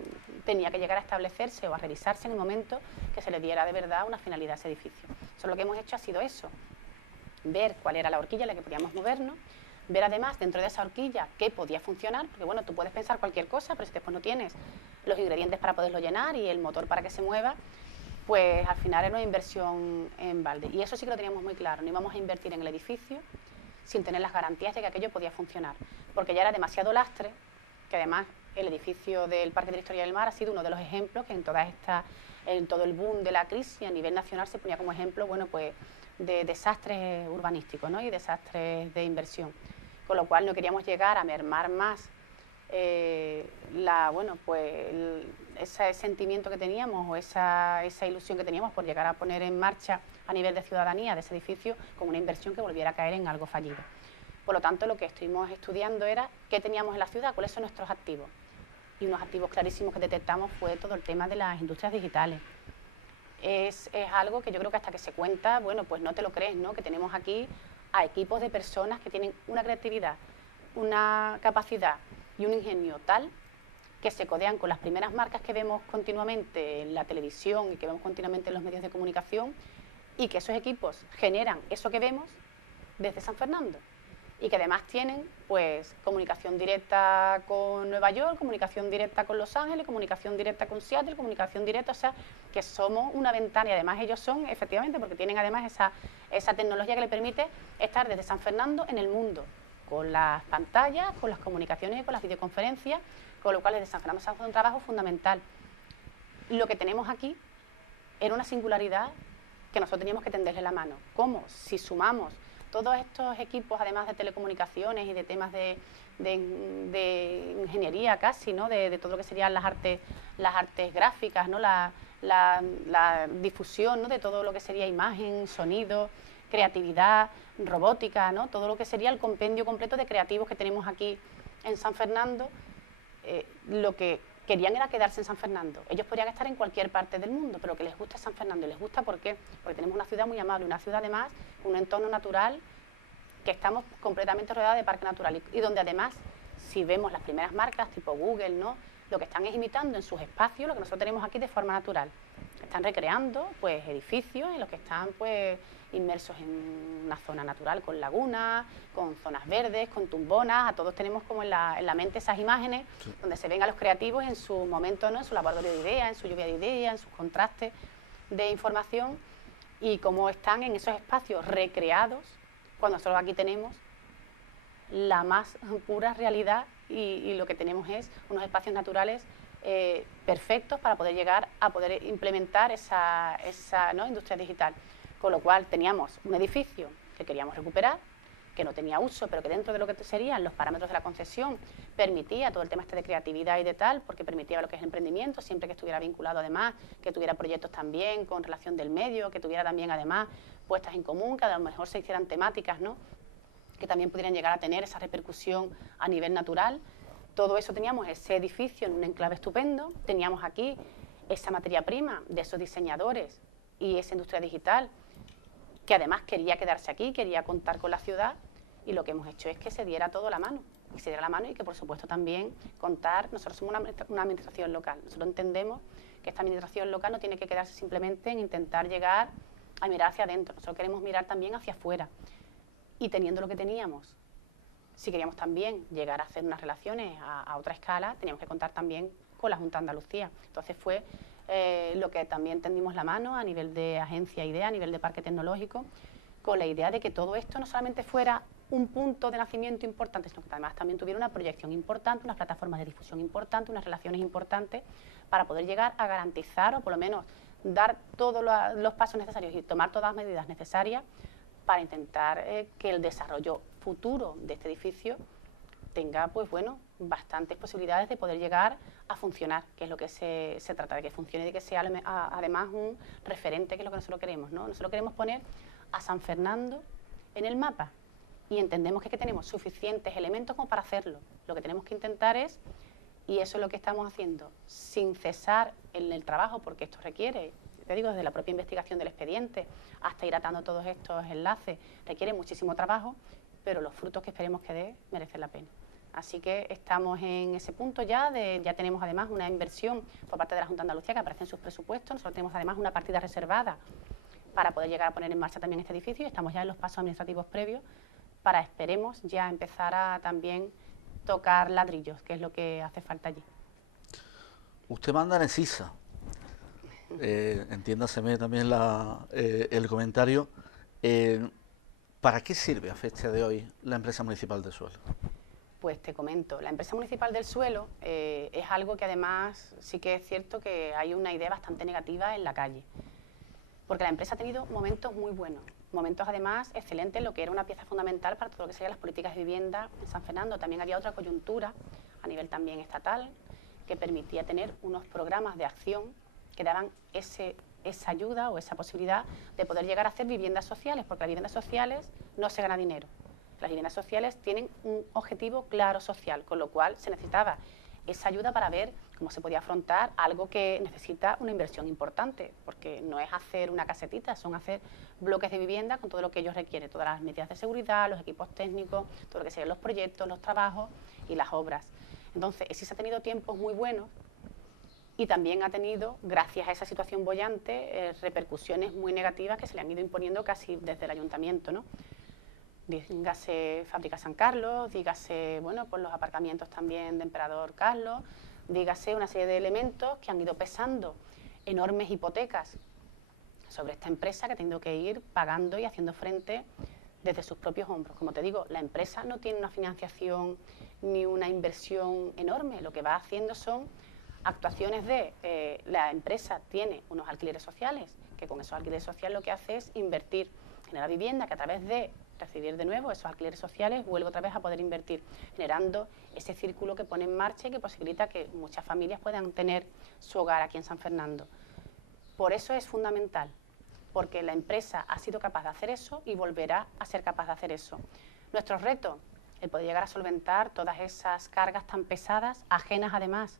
tenía que llegar a establecerse o a revisarse en el momento que se le diera de verdad una finalidad a ese edificio. Lo que hemos hecho ha sido eso, ver cuál era la horquilla en la que podíamos movernos, ver además dentro de esa horquilla qué podía funcionar, porque bueno, tú puedes pensar cualquier cosa, pero si después no tienes los ingredientes para poderlo llenar y el motor para que se mueva, pues al final era una inversión en balde. Y eso sí que lo teníamos muy claro, no íbamos a invertir en el edificio sin tener las garantías de que aquello podía funcionar, porque ya era demasiado lastre, que además el edificio del Parque de la Historia del Mar ha sido uno de los ejemplos que en todo el boom de la crisis a nivel nacional se ponía como ejemplo, bueno, pues de desastres urbanísticos, ¿no?, y desastres de inversión, con lo cual no queríamos llegar a mermar más ese sentimiento que teníamos o esa ilusión que teníamos por llegar a poner en marcha a nivel de ciudadanía de ese edificio con una inversión que volviera a caer en algo fallido. Por lo tanto, lo que estuvimos estudiando era qué teníamos en la ciudad, cuáles son nuestros activos. Y unos activos clarísimos que detectamos fue todo el tema de las industrias digitales. Es algo que yo creo que hasta que se cuenta, bueno, pues no te lo crees, ¿no?, que tenemos aquí a equipos de personas que tienen una creatividad, una capacidad y un ingenio tal que se codean con las primeras marcas que vemos continuamente en la televisión y que vemos continuamente en los medios de comunicación, y que esos equipos generan eso que vemos desde San Fernando, y que además tienen pues comunicación directa con Nueva York, comunicación directa con Los Ángeles, comunicación directa con Seattle, comunicación directa, o sea, que somos una ventana, y además ellos son, efectivamente, porque tienen además esa tecnología que le permite estar desde San Fernando en el mundo, con las pantallas, con las comunicaciones y con las videoconferencias, con lo cual desde San Fernando se hace un trabajo fundamental. Lo que tenemos aquí era una singularidad que nosotros teníamos que tenderle la mano. ¿Cómo? Si sumamos todos estos equipos, además de telecomunicaciones y de temas de ingeniería casi, ¿no?, de todo lo que serían las artes gráficas, ¿no?, la difusión, ¿no?, de todo lo que sería imagen, sonido, creatividad, robótica, ¿no?, todo lo que sería el compendio completo de creativos que tenemos aquí en San Fernando. Lo que querían era quedarse en San Fernando. Ellos podrían estar en cualquier parte del mundo, pero que les gusta San Fernando. ¿Y les gusta por qué? Porque tenemos una ciudad muy amable, una ciudad además, un entorno natural, que estamos completamente rodeados de parque natural y donde además, si vemos las primeras marcas tipo Google, ¿no?, lo que están es imitando en sus espacios lo que nosotros tenemos aquí de forma natural. Están recreando pues edificios en los que están pues inmersos en una zona natural con lagunas, con zonas verdes, con tumbonas. A todos tenemos como en la mente esas imágenes donde se ven a los creativos en su momento, ¿no?, en su laboratorio de ideas, en su lluvia de ideas, en sus contrastes de información, y cómo están en esos espacios recreados cuando nosotros aquí tenemos la más pura realidad y lo que tenemos es unos espacios naturales perfectos para poder llegar a poder implementar esa ¿no?, industria digital. Con lo cual teníamos un edificio que queríamos recuperar, que no tenía uso, pero que dentro de lo que serían los parámetros de la concesión permitía todo el tema de creatividad y de tal, porque permitía lo que es el emprendimiento, siempre que estuviera vinculado además, que tuviera proyectos también con relación del medio, que tuviera también además puestas en común, que a lo mejor se hicieran temáticas, ¿no?, que también pudieran llegar a tener esa repercusión a nivel natural. Todo eso teníamos ese edificio en un enclave estupendo, teníamos aquí esa materia prima de esos diseñadores y esa industria digital que además quería quedarse aquí, quería contar con la ciudad, y lo que hemos hecho es que se diera todo la mano, y que por supuesto también contar. Nosotros somos una administración local, nosotros entendemos que esta administración local no tiene que quedarse simplemente en intentar llegar a mirar hacia adentro, nosotros queremos mirar también hacia afuera, y teniendo lo que teníamos, si queríamos también llegar a hacer unas relaciones a otra escala, teníamos que contar también con la Junta de Andalucía. Entonces fue lo que también tendimos la mano a nivel de agencia IDEA, a nivel de parque tecnológico, con la idea de que todo esto no solamente fuera un punto de nacimiento importante, sino que además también tuviera una proyección importante, unas plataformas de difusión importantes, unas relaciones importantes, para poder llegar a garantizar, o por lo menos dar todos los pasos necesarios y tomar todas las medidas necesarias para intentar que el desarrollo futuro de este edificio tenga, pues bueno, bastantes posibilidades de poder llegar a funcionar, que es lo que se trata, de que funcione y de que sea además un referente, que es lo que nosotros queremos, ¿no? Nosotros queremos poner a San Fernando en el mapa, y entendemos que tenemos suficientes elementos como para hacerlo. Lo que tenemos que intentar es, y eso es lo que estamos haciendo, sin cesar en el trabajo, porque esto requiere, te digo, desde la propia investigación del expediente hasta ir atando todos estos enlaces, requiere muchísimo trabajo, pero los frutos que esperemos que dé merecen la pena. Así que estamos en ese punto ya tenemos además una inversión por parte de la Junta de Andalucía que aparece en sus presupuestos. Nosotros tenemos además una partida reservada para poder llegar a poner en marcha también este edificio, y estamos ya en los pasos administrativos previos para, esperemos, ya empezar a también tocar ladrillos, que es lo que hace falta allí. Usted manda en ESISA, entiéndaseme también el comentario. ¿Para qué sirve a fecha de hoy la empresa municipal del suelo? Pues te comento, la empresa municipal del suelo es algo que además sí que es cierto que hay una idea bastante negativa en la calle, porque la empresa ha tenido momentos muy buenos, momentos además excelentes en lo que era una pieza fundamental para todo lo que serían las políticas de vivienda en San Fernando. También había otra coyuntura a nivel también estatal que permitía tener unos programas de acción que daban esa ayuda o esa posibilidad de poder llegar a hacer viviendas sociales, porque las viviendas sociales no se gana dinero. Las viviendas sociales tienen un objetivo claro social, con lo cual se necesitaba esa ayuda para ver cómo se podía afrontar algo que necesita una inversión importante, porque no es hacer una casetita, son hacer bloques de vivienda con todo lo que ellos requieren, todas las medidas de seguridad, los equipos técnicos, todo lo que sean los proyectos, los trabajos y las obras. Entonces, sí se ha tenido tiempos muy buenos, y también ha tenido, gracias a esa situación boyante, repercusiones muy negativas que se le han ido imponiendo casi desde el ayuntamiento, ¿no? Dígase Fábrica San Carlos, dígase, bueno, pues los aparcamientos también de Emperador Carlos, dígase una serie de elementos que han ido pesando enormes hipotecas sobre esta empresa, que ha tenido que ir pagando y haciendo frente desde sus propios hombros. Como te digo, la empresa no tiene una financiación ni una inversión enorme, lo que va haciendo son actuaciones de, la empresa tiene unos alquileres sociales, que con esos alquileres sociales lo que hace es invertir en la vivienda, que a través de recibir de nuevo esos alquileres sociales vuelve otra vez a poder invertir, generando ese círculo que pone en marcha y que posibilita que muchas familias puedan tener su hogar aquí en San Fernando. Por eso es fundamental, porque la empresa ha sido capaz de hacer eso y volverá a ser capaz de hacer eso. Nuestro reto, el poder llegar a solventar todas esas cargas tan pesadas, ajenas además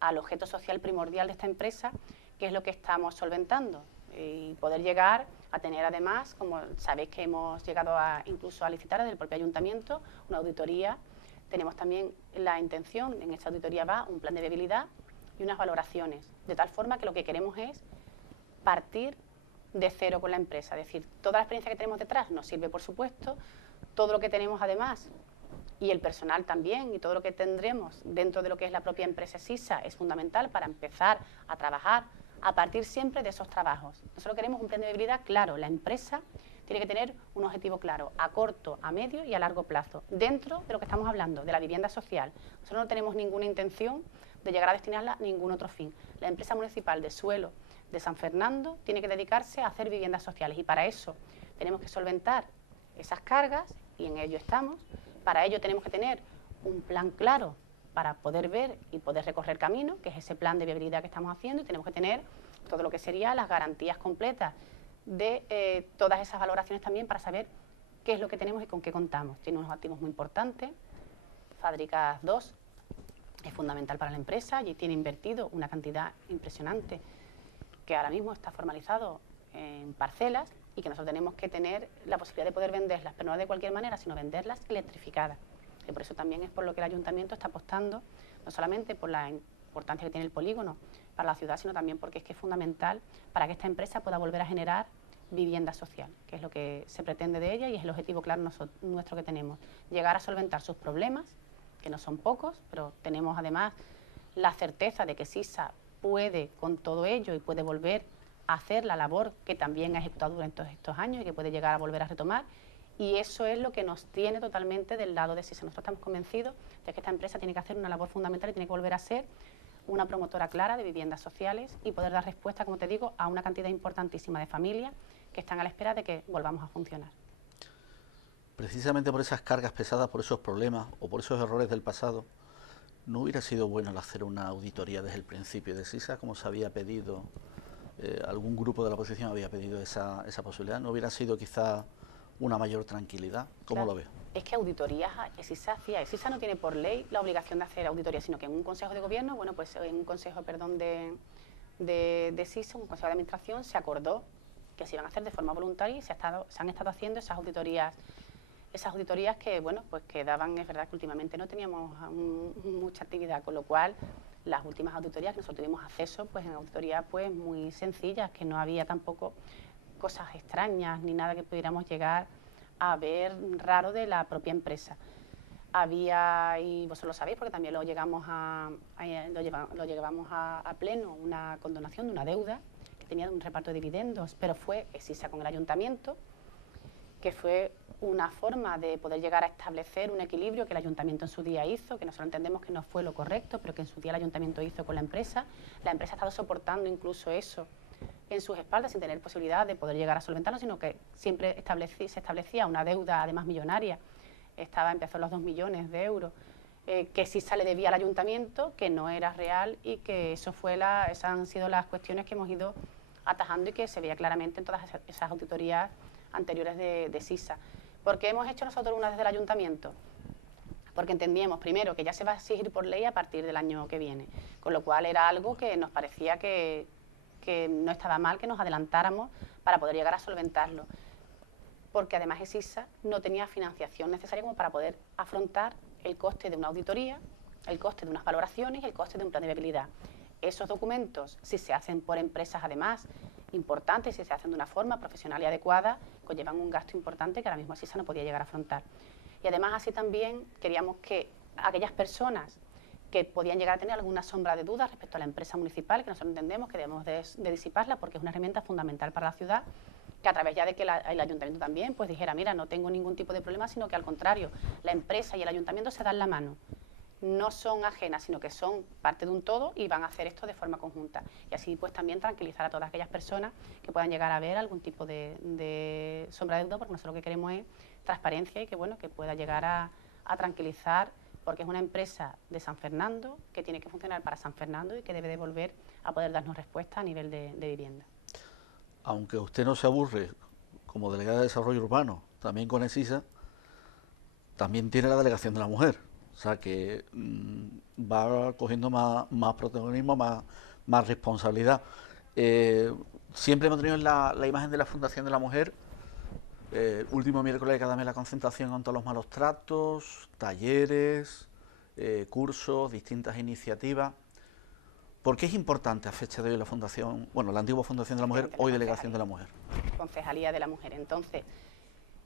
al objeto social primordial de esta empresa, que es lo que estamos solventando, y poder llegar a tener además, como sabéis que hemos llegado incluso a licitar desde el propio ayuntamiento, una auditoría tenemos también la intención, en esta auditoría va un plan de viabilidad y unas valoraciones, de tal forma que lo que queremos es partir de cero con la empresa, es decir, toda la experiencia que tenemos detrás nos sirve, por supuesto, todo lo que tenemos además y el personal también y todo lo que tendremos dentro de lo que es la propia empresa SISA es fundamental para empezar a trabajar a partir siempre de esos trabajos. Nosotros queremos un plan de viabilidad claro, la empresa tiene que tener un objetivo claro a corto, a medio y a largo plazo, dentro de lo que estamos hablando, de la vivienda social. Nosotros no tenemos ninguna intención de llegar a destinarla a ningún otro fin. La empresa municipal de suelo de San Fernando tiene que dedicarse a hacer viviendas sociales y para eso tenemos que solventar esas cargas y en ello estamos. Para ello tenemos que tener un plan claro para poder ver y poder recorrer camino, que es ese plan de viabilidad que estamos haciendo, y tenemos que tener todo lo que serían las garantías completas de todas esas valoraciones también para saber qué es lo que tenemos y con qué contamos. Tiene unos activos muy importantes, Fábricas 2 es fundamental para la empresa y tiene invertido una cantidad impresionante que ahora mismo está formalizado en parcelas y que nosotros tenemos que tener la posibilidad de poder venderlas, pero no de cualquier manera, sino venderlas electrificadas. Y por eso también es por lo que el ayuntamiento está apostando, no solamente por la importancia que tiene el polígono para la ciudad, sino también porque es que es fundamental para que esta empresa pueda volver a generar vivienda social, que es lo que se pretende de ella y es el objetivo claro nuestro que tenemos. Llegar a solventar sus problemas, que no son pocos, pero tenemos además la certeza de que SISA puede con todo ello y puede volver a hacer la labor que también ha ejecutado durante todos estos años y que puede llegar a volver a retomar. Y eso es lo que nos tiene totalmente del lado de SISA. Nosotros estamos convencidos de que esta empresa tiene que hacer una labor fundamental y tiene que volver a ser una promotora clara de viviendas sociales y poder dar respuesta, como te digo, a una cantidad importantísima de familias que están a la espera de que volvamos a funcionar. Precisamente por esas cargas pesadas, por esos problemas o por esos errores del pasado, ¿no hubiera sido bueno el hacer una auditoría desde el principio de SISA, como se había pedido, algún grupo de la oposición había pedido esa posibilidad? ¿No hubiera sido quizá una mayor tranquilidad? ¿Cómo lo ves? Es que auditorías SISA hacía. SISA no tiene por ley la obligación de hacer auditorías, sino que en un consejo de gobierno, bueno, pues en un consejo, de SISA, un consejo de administración, se acordó que se iban a hacer de forma voluntaria y se han estado haciendo esas auditorías que, bueno, pues que daban, es verdad que últimamente no teníamos mucha actividad, con lo cual las últimas auditorías que nosotros tuvimos acceso, pues en auditorías pues muy sencillas, que no había tampoco cosas extrañas ni nada que pudiéramos llegar a ver raro de la propia empresa. Había, y vosotros lo sabéis porque también lo llevamos a pleno, una condonación de una deuda que tenía un reparto de dividendos, pero fue SISA con el ayuntamiento, que fue una forma de poder llegar a establecer un equilibrio que el ayuntamiento en su día hizo, que nosotros entendemos que no fue lo correcto, pero que en su día el ayuntamiento hizo con la empresa. La empresa ha estado soportando incluso eso en sus espaldas sin tener posibilidad de poder llegar a solventarlo, sino que siempre se establecía una deuda además millonaria, empezó los 2 millones de euros, que sí se le debía al ayuntamiento, que no era real y que esas han sido las cuestiones que hemos ido atajando y que se veía claramente en todas esas auditorías anteriores de SISA. ¿Por qué hemos hecho nosotros una desde el ayuntamiento? Porque entendíamos, primero, que ya se va a exigir por ley a partir del año que viene, con lo cual era algo que nos parecía que no estaba mal que nos adelantáramos para poder llegar a solventarlo, porque además SISA no tenía financiación necesaria como para poder afrontar el coste de una auditoría, el coste de unas valoraciones y el coste de un plan de viabilidad. Esos documentos, si se hacen por empresas además importantes, si se hacen de una forma profesional y adecuada, conllevan un gasto importante que ahora mismo SISA no podía llegar a afrontar. Y además así también queríamos que aquellas personas que podían llegar a tener alguna sombra de duda respecto a la empresa municipal, que nosotros entendemos que debemos de disiparla porque es una herramienta fundamental para la ciudad, que a través ya de que el ayuntamiento también pues dijera, mira, no tengo ningún tipo de problema, sino que al contrario, la empresa y el ayuntamiento se dan la mano. No son ajenas, sino que son parte de un todo y van a hacer esto de forma conjunta. Y así pues también tranquilizar a todas aquellas personas que puedan llegar a ver algún tipo de sombra de duda, porque nosotros lo que queremos es transparencia y que, bueno, que pueda llegar a tranquilizar, porque es una empresa de San Fernando que tiene que funcionar para San Fernando y que debe de volver a poder darnos respuesta a nivel de vivienda. Aunque usted no se aburre como delegada de Desarrollo Urbano, también con SISA, también tiene la delegación de la mujer. O sea que va cogiendo más protagonismo, más responsabilidad. Siempre hemos tenido la imagen de la Fundación de la Mujer Último miércoles de cada mes la concentración contra los malos tratos, talleres, cursos, distintas iniciativas. ¿Por qué es importante a fecha de hoy la Fundación, bueno, la antigua Fundación de la Mujer, hoy Delegación de la Mujer? Concejalía de la Mujer. Entonces,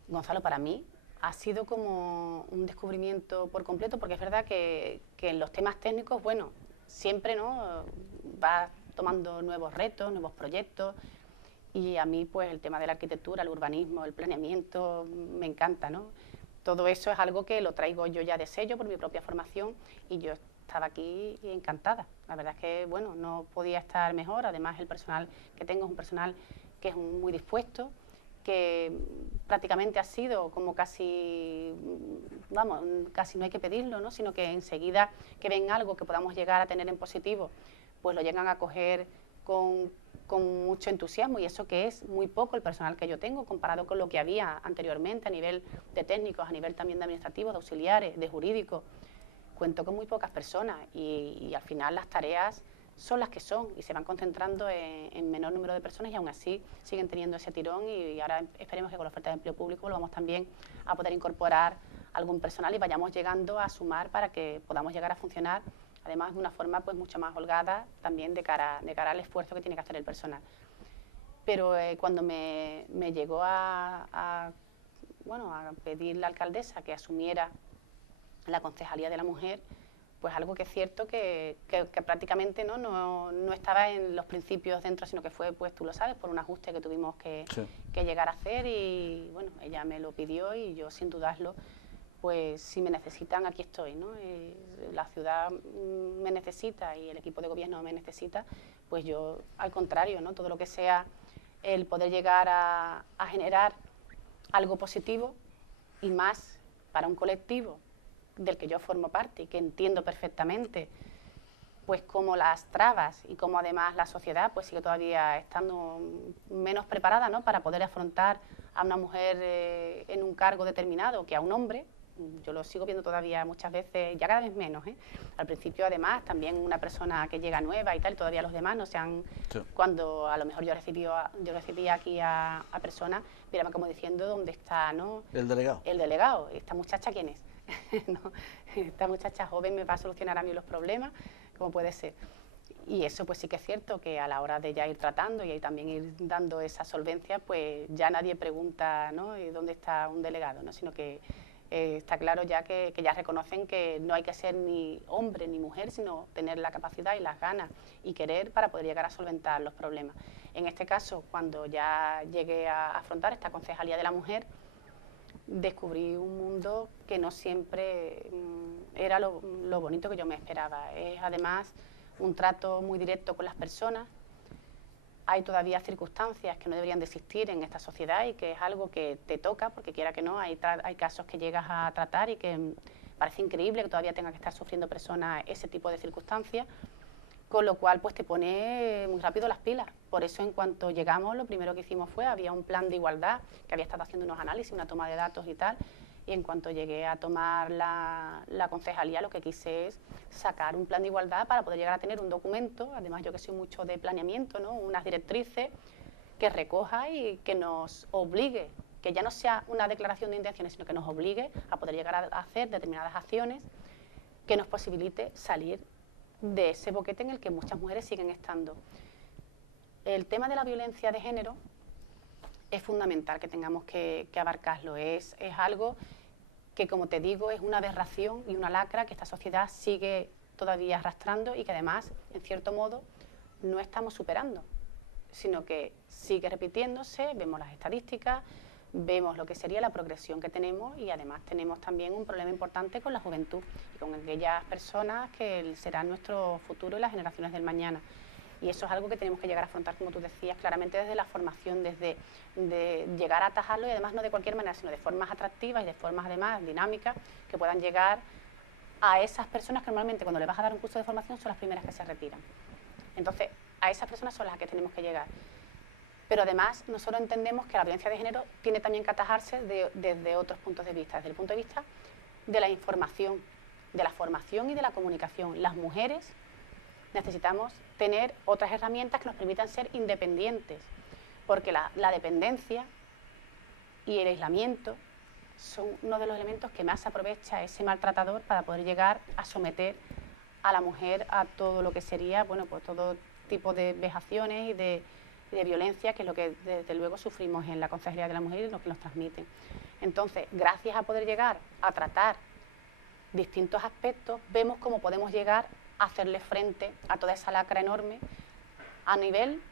Gonzalo, para mí ha sido como un descubrimiento por completo, porque es verdad que en los temas técnicos, bueno, siempre, ¿no?, vas tomando nuevos retos, nuevos proyectos, y a mí pues el tema de la arquitectura, el urbanismo, el planeamiento, me encanta, ¿no? Todo eso es algo que lo traigo yo ya de sello por mi propia formación, y yo estaba aquí encantada. La verdad es que, bueno, no podía estar mejor. Además, el personal que tengo es un personal que es muy dispuesto, que prácticamente ha sido como casi, vamos, casi no hay que pedirlo, ¿no?, sino que enseguida que ven algo que podamos llegar a tener en positivo, pues lo llegan a coger con mucho entusiasmo, y eso que es muy poco el personal que yo tengo comparado con lo que había anteriormente a nivel de técnicos, a nivel también de administrativos, de auxiliares, de jurídicos. Cuento con muy pocas personas y al final las tareas son las que son y se van concentrando en menor número de personas, y aún así siguen teniendo ese tirón, y ahora esperemos que con la oferta de empleo público volvamos también a poder incorporar algún personal y vayamos llegando a sumar para que podamos llegar a funcionar, además de una forma pues mucho más holgada también de cara al esfuerzo que tiene que hacer el personal. Pero cuando me llegó a pedir la alcaldesa que asumiera la Concejalía de la Mujer, pues algo que es cierto que prácticamente no estaba en los principios dentro, sino que fue, pues tú lo sabes, por un ajuste que tuvimos que llegar a hacer, y bueno, ella me lo pidió y yo sin dudarlo, pues si me necesitan, aquí estoy, ¿no? La ciudad me necesita y el equipo de gobierno me necesita, pues yo al contrario, ¿no?, todo lo que sea el poder llegar a generar algo positivo y más para un colectivo del que yo formo parte y que entiendo perfectamente pues cómo las trabas y cómo además la sociedad pues sigue todavía estando menos preparada, ¿no?, para poder afrontar a una mujer en un cargo determinado que a un hombre. Yo lo sigo viendo todavía muchas veces, ya cada vez menos, ¿eh? Al principio, además, también una persona que llega nueva y tal, todavía los demás no se han... Sí. Cuando a lo mejor yo recibía aquí a personas, miraban como diciendo, ¿dónde está, no? El delegado. El delegado. ¿Esta muchacha quién es? ¿No? Esta muchacha joven me va a solucionar a mí los problemas, ¿cómo puede ser? Y eso pues sí que es cierto, que a la hora de ya ir tratando y también ir dando esa solvencia, pues ya nadie pregunta, ¿no?, ¿dónde está un delegado?, ¿no?, sino que está claro ya que ya reconocen que no hay que ser ni hombre ni mujer, sino tener la capacidad y las ganas y querer para poder llegar a solventar los problemas. En este caso, cuando ya llegué a afrontar esta Concejalía de la Mujer, descubrí un mundo que no siempre era lo bonito que yo me esperaba. Es además un trato muy directo con las personas. Hay todavía circunstancias que no deberían de existir en esta sociedad y que es algo que te toca, porque quiera que no, hay casos que llegas a tratar y que parece increíble que todavía tenga que estar sufriendo personas ese tipo de circunstancias, con lo cual pues te pone muy rápido las pilas. Por eso en cuanto llegamos, lo primero que hicimos había un plan de igualdad, que había estado haciendo unos análisis, una toma de datos y tal, y en cuanto llegué a tomar la concejalía, lo que quise es sacar un plan de igualdad para poder llegar a tener un documento, además yo que soy mucho de planeamiento, ¿no?, unas directrices que recoja y que nos obligue, que ya no sea una declaración de intenciones, sino que nos obligue a poder llegar a hacer determinadas acciones que nos posibilite salir de ese boquete en el que muchas mujeres siguen estando. El tema de la violencia de género es fundamental que tengamos que abarcarlo. Es algo que, como te digo, es una aberración y una lacra que esta sociedad sigue todavía arrastrando y que además, en cierto modo, no estamos superando, sino que sigue repitiéndose. Vemos las estadísticas, vemos lo que sería la progresión que tenemos, y además tenemos también un problema importante con la juventud y con aquellas personas que serán nuestro futuro y las generaciones del mañana. Y eso es algo que tenemos que llegar a afrontar, como tú decías, claramente desde la formación, desde llegar a atajarlo, y además no de cualquier manera, sino de formas atractivas y de formas además dinámicas que puedan llegar a esas personas que normalmente cuando le vas a dar un curso de formación son las primeras que se retiran. Entonces, a esas personas son las que tenemos que llegar. Pero además nosotros entendemos que la violencia de género tiene también que atajarse desde otros puntos de vista, desde el punto de vista de la información, de la formación y de la comunicación. Las mujeres necesitamos tener otras herramientas que nos permitan ser independientes, porque la dependencia y el aislamiento son uno de los elementos que más aprovecha ese maltratador para poder llegar a someter a la mujer a todo lo que sería, bueno, pues todo tipo de vejaciones y de violencia, que es lo que desde luego sufrimos en la Consejería de la Mujer y lo que nos transmiten. Entonces, gracias a poder llegar a tratar distintos aspectos, vemos cómo podemos llegar a hacerle frente a toda esa lacra enorme a nivel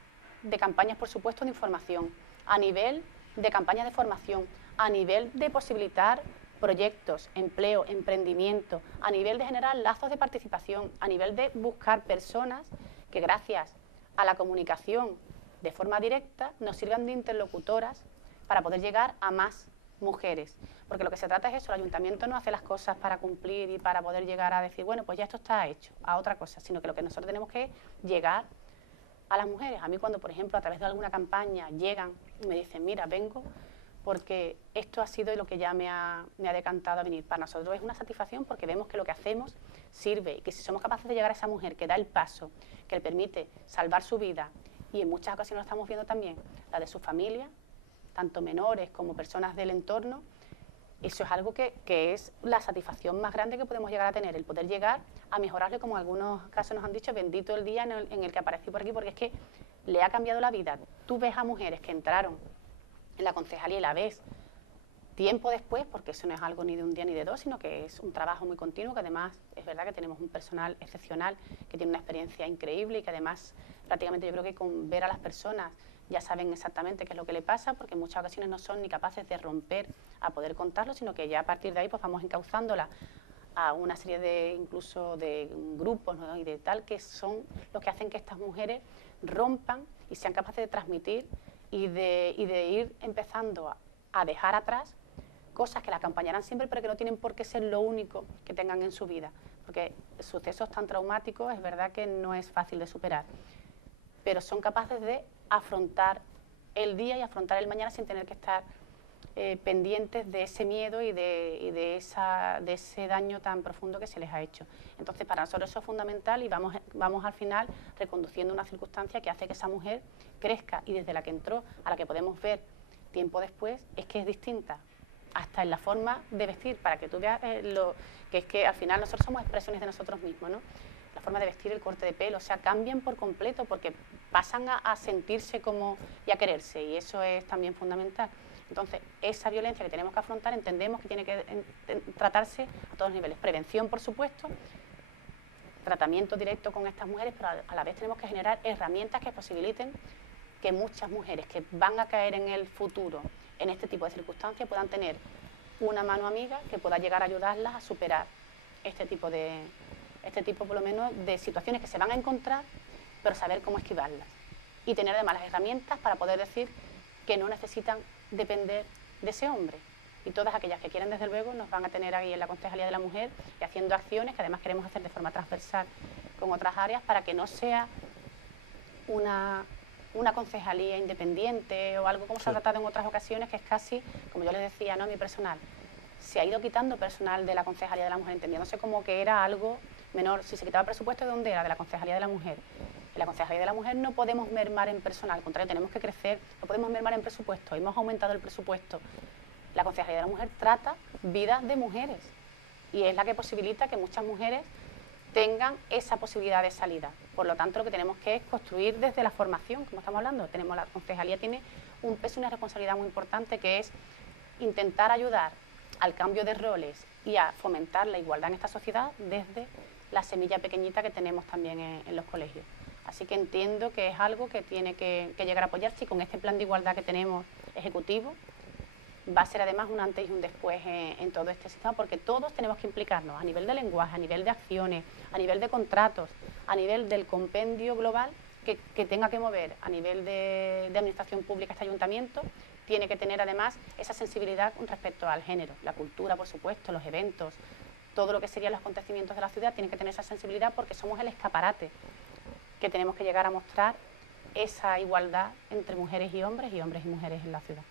de campañas, por supuesto, de información, a nivel de campañas de formación, a nivel de posibilitar proyectos, empleo, emprendimiento, a nivel de generar lazos de participación, a nivel de buscar personas que gracias a la comunicación de forma directa nos sirvan de interlocutoras para poder llegar a más mujeres. Porque lo que se trata es eso, el ayuntamiento no hace las cosas para cumplir y para poder llegar a decir, bueno, pues ya esto está hecho, a otra cosa, sino que lo que nosotros tenemos que llegar a las mujeres. A mí cuando, por ejemplo, a través de alguna campaña llegan y me dicen, mira, vengo porque esto ha sido lo que ya me ha decantado a venir. Para nosotros es una satisfacción porque vemos que lo que hacemos sirve y que si somos capaces de llegar a esa mujer que da el paso, que le permite salvar su vida, y en muchas ocasiones lo estamos viendo también, la de su familia, tanto menores como personas del entorno, eso es algo que es la satisfacción más grande que podemos llegar a tener, el poder llegar a mejorarle, como en algunos casos nos han dicho, bendito el día en el que aparecí por aquí, porque es que le ha cambiado la vida. Tú ves a mujeres que entraron en la concejalía y la ves tiempo después, porque eso no es algo ni de un día ni de dos, sino que es un trabajo muy continuo, que además es verdad que tenemos un personal excepcional, que tiene una experiencia increíble y que además prácticamente yo creo que con ver a las personas ya saben exactamente qué es lo que le pasa, porque en muchas ocasiones no son ni capaces de romper a poder contarlo, sino que ya a partir de ahí pues vamos encauzándola a una serie de incluso de grupos, ¿no?, y de tal, que son los que hacen que estas mujeres rompan y sean capaces de transmitir y de ir empezando a dejar atrás cosas que la acompañarán siempre, pero que no tienen por qué ser lo único que tengan en su vida, porque sucesos tan traumáticos es verdad que no es fácil de superar, pero son capaces de afrontar el día y afrontar el mañana sin tener que estar pendientes de ese miedo y de ese daño tan profundo que se les ha hecho. Entonces, para nosotros eso es fundamental y vamos al final reconduciendo una circunstancia que hace que esa mujer crezca, y desde la que entró a la que podemos ver tiempo después es que es distinta, hasta en la forma de vestir, para que tú veas que es que al final nosotros somos expresiones de nosotros mismos, ¿no? La forma de vestir, el corte de pelo, o sea, cambian por completo porque pasan a sentirse como y a quererse, y eso es también fundamental. Entonces, esa violencia que tenemos que afrontar entendemos que tiene que tratarse a todos los niveles. Prevención, por supuesto, tratamiento directo con estas mujeres, pero a la vez tenemos que generar herramientas que posibiliten que muchas mujeres que van a caer en el futuro en este tipo de circunstancias puedan tener una mano amiga que pueda llegar a ayudarlas a superar este tipo por lo menos de situaciones que se van a encontrar, pero saber cómo esquivarlas y tener además las herramientas para poder decir que no necesitan depender de ese hombre. Y todas aquellas que quieren, desde luego, nos van a tener ahí en la Concejalía de la Mujer y haciendo acciones que además queremos hacer de forma transversal con otras áreas para que no sea una concejalía independiente o algo como se ha tratado en otras ocasiones, que es casi, como yo les decía, ¿no?, mi personal. Se ha ido quitando personal de la Concejalía de la Mujer, entendiéndose como que era algo menor. Si se quitaba el presupuesto, ¿de dónde era? De la Concejalía de la Mujer. En la Concejalía de la Mujer no podemos mermar en personal, al contrario, tenemos que crecer, no podemos mermar en presupuesto, hemos aumentado el presupuesto. La Concejalía de la Mujer trata vidas de mujeres y es la que posibilita que muchas mujeres tengan esa posibilidad de salida. Por lo tanto, lo que tenemos que es construir desde la formación, como estamos hablando. La Concejalía tiene un peso y una responsabilidad muy importante, que es intentar ayudar al cambio de roles y a fomentar la igualdad en esta sociedad desde la semilla pequeñita que tenemos también en los colegios. Así que entiendo que es algo que tiene que llegar a apoyarse, y con este plan de igualdad que tenemos ejecutivo va a ser además un antes y un después en todo este sistema, porque todos tenemos que implicarnos a nivel de lenguaje, a nivel de acciones, a nivel de contratos, a nivel del compendio global que tenga que mover a nivel de administración pública este ayuntamiento. Tiene que tener además esa sensibilidad con respecto al género, la cultura, por supuesto, los eventos, todo lo que serían los acontecimientos de la ciudad, tiene que tener esa sensibilidad porque somos el escaparate que tenemos que llegar a mostrar esa igualdad entre mujeres y hombres y mujeres en la ciudad.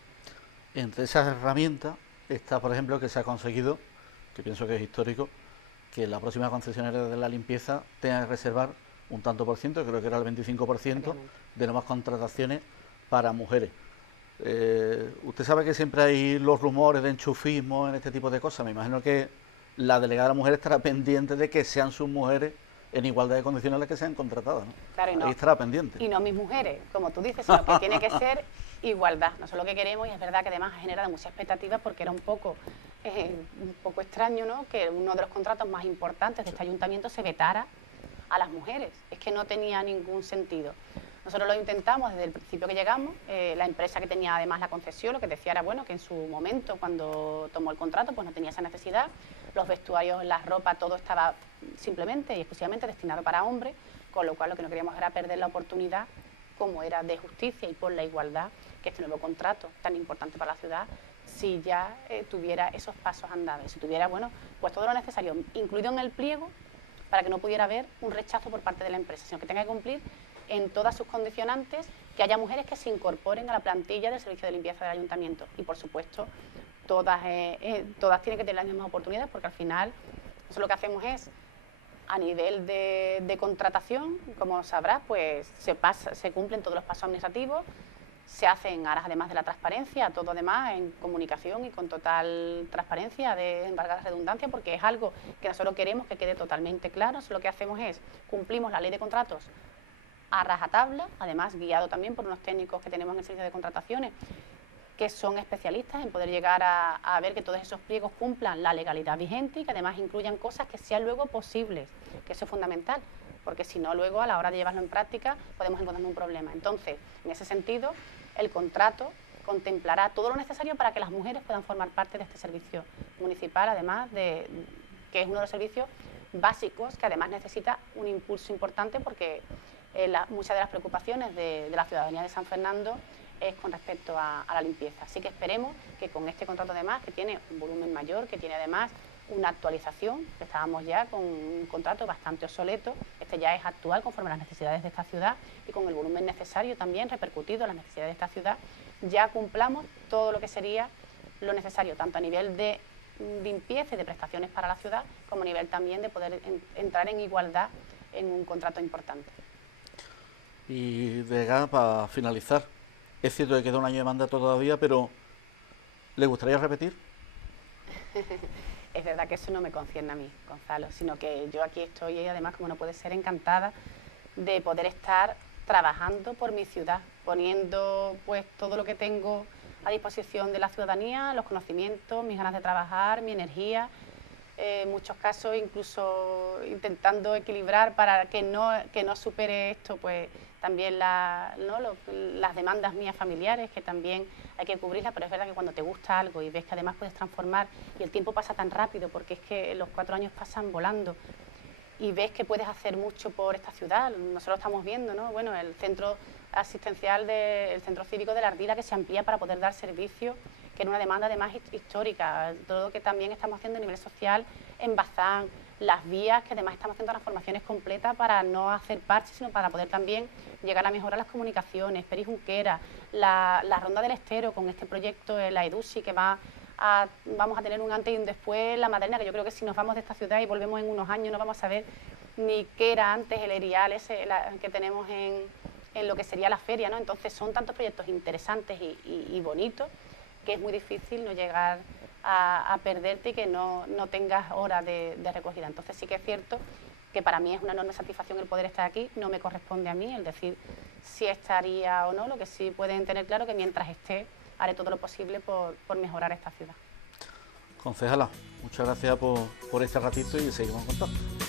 Entre esas herramientas está, por ejemplo, que se ha conseguido, que pienso que es histórico, que la próxima concesionaria de la limpieza tenga que reservar un tanto por ciento, creo que era el 25%, de nuevas contrataciones para mujeres. Usted sabe que siempre hay los rumores de enchufismo en este tipo de cosas. Me imagino que la delegada de la mujer estará pendiente de que sean sus mujeres en igualdad de condiciones las que sean contratadas, ¿no? Claro, Ahí estará pendiente. Y no mis mujeres, como tú dices, sino que tiene que ser igualdad. Nosotros lo que queremos, y es verdad que además ha generado muchas expectativas porque era un poco extraño, ¿no?, que uno de los contratos más importantes de este ayuntamiento se vetara a las mujeres. Es que no tenía ningún sentido. Nosotros lo intentamos desde el principio que llegamos. La empresa que tenía además la concesión lo que decía era bueno que en su momento, cuando tomó el contrato, pues no tenía esa necesidad. Los vestuarios, las ropas, todo estaba simplemente y exclusivamente destinado para hombres, con lo cual lo que no queríamos era perder la oportunidad, como era de justicia y por la igualdad, que este nuevo contrato tan importante para la ciudad, si ya tuviera esos pasos andados, si tuviera, bueno, pues todo lo necesario, incluido en el pliego, para que no pudiera haber un rechazo por parte de la empresa, sino que tenga que cumplir en todas sus condicionantes, que haya mujeres que se incorporen a la plantilla del servicio de limpieza del ayuntamiento. Y, por supuesto, todas tienen que tener las mismas oportunidades, porque al final nosotros lo que hacemos es, a nivel de contratación, como sabrás, pues se cumplen todos los pasos administrativos, se hace en aras además de la transparencia, todo además en comunicación y con total transparencia, de valga la redundancia, porque es algo que nosotros queremos que quede totalmente claro. Nosotros lo que hacemos es, cumplimos la ley de contratos a rajatabla, además guiado también por unos técnicos que tenemos en el servicio de contrataciones, que son especialistas en poder llegar a ver que todos esos pliegos cumplan la legalidad vigente y que además incluyan cosas que sean luego posibles, que eso es fundamental, porque si no luego a la hora de llevarlo en práctica podemos encontrar un problema. Entonces, en ese sentido, el contrato contemplará todo lo necesario para que las mujeres puedan formar parte de este servicio municipal, además de que es uno de los servicios básicos que además necesita un impulso importante porque muchas de las preocupaciones de la ciudadanía de San Fernando es con respecto a la limpieza. Así que esperemos que con este contrato además, que tiene un volumen mayor, que tiene además una actualización, que estábamos ya con un contrato bastante obsoleto, este ya es actual conforme a las necesidades de esta ciudad y con el volumen necesario también repercutido en las necesidades de esta ciudad, ya cumplamos todo lo que sería lo necesario, tanto a nivel de limpieza y de prestaciones para la ciudad, como a nivel también de poder entrar en igualdad en un contrato importante. Y delegada, para finalizar, es cierto que queda un año de mandato todavía, pero ¿le gustaría repetir? Es verdad que eso no me concierne a mí, Gonzalo, sino que yo aquí estoy y además, como no puede ser, encantada de poder estar trabajando por mi ciudad, poniendo pues todo lo que tengo a disposición de la ciudadanía, los conocimientos, mis ganas de trabajar, mi energía, en muchos casos incluso intentando equilibrar para que no supere esto pues también las demandas mías familiares, que también hay que cubrirlas, pero es verdad que cuando te gusta algo y ves que además puedes transformar y el tiempo pasa tan rápido, porque es que los 4 años pasan volando, y ves que puedes hacer mucho por esta ciudad. Nosotros estamos viendo, ¿no?, bueno, el centro asistencial el centro cívico de la Ardila, que se amplía para poder dar servicio, que era una demanda además histórica, todo lo que también estamos haciendo a nivel social en Bazán, las vías, que además estamos haciendo transformaciones completas para no hacer parches, sino para poder también llegar a mejorar las comunicaciones, Peris Junquera, la Ronda del Estero con este proyecto, la EDUSI, que vamos a tener un antes y un después, la Madalena, que yo creo que si nos vamos de esta ciudad y volvemos en unos años no vamos a saber ni qué era antes el erial ese que tenemos en lo que sería la feria, ¿no? Entonces son tantos proyectos interesantes y bonitos que es muy difícil no llegar a perderte y que no tengas hora de recogida. Entonces sí que es cierto que para mí es una enorme satisfacción el poder estar aquí, no me corresponde a mí el decir si estaría o no, lo que sí pueden tener claro que mientras esté haré todo lo posible por mejorar esta ciudad. Concejala, muchas gracias por este ratito y seguimos en contacto.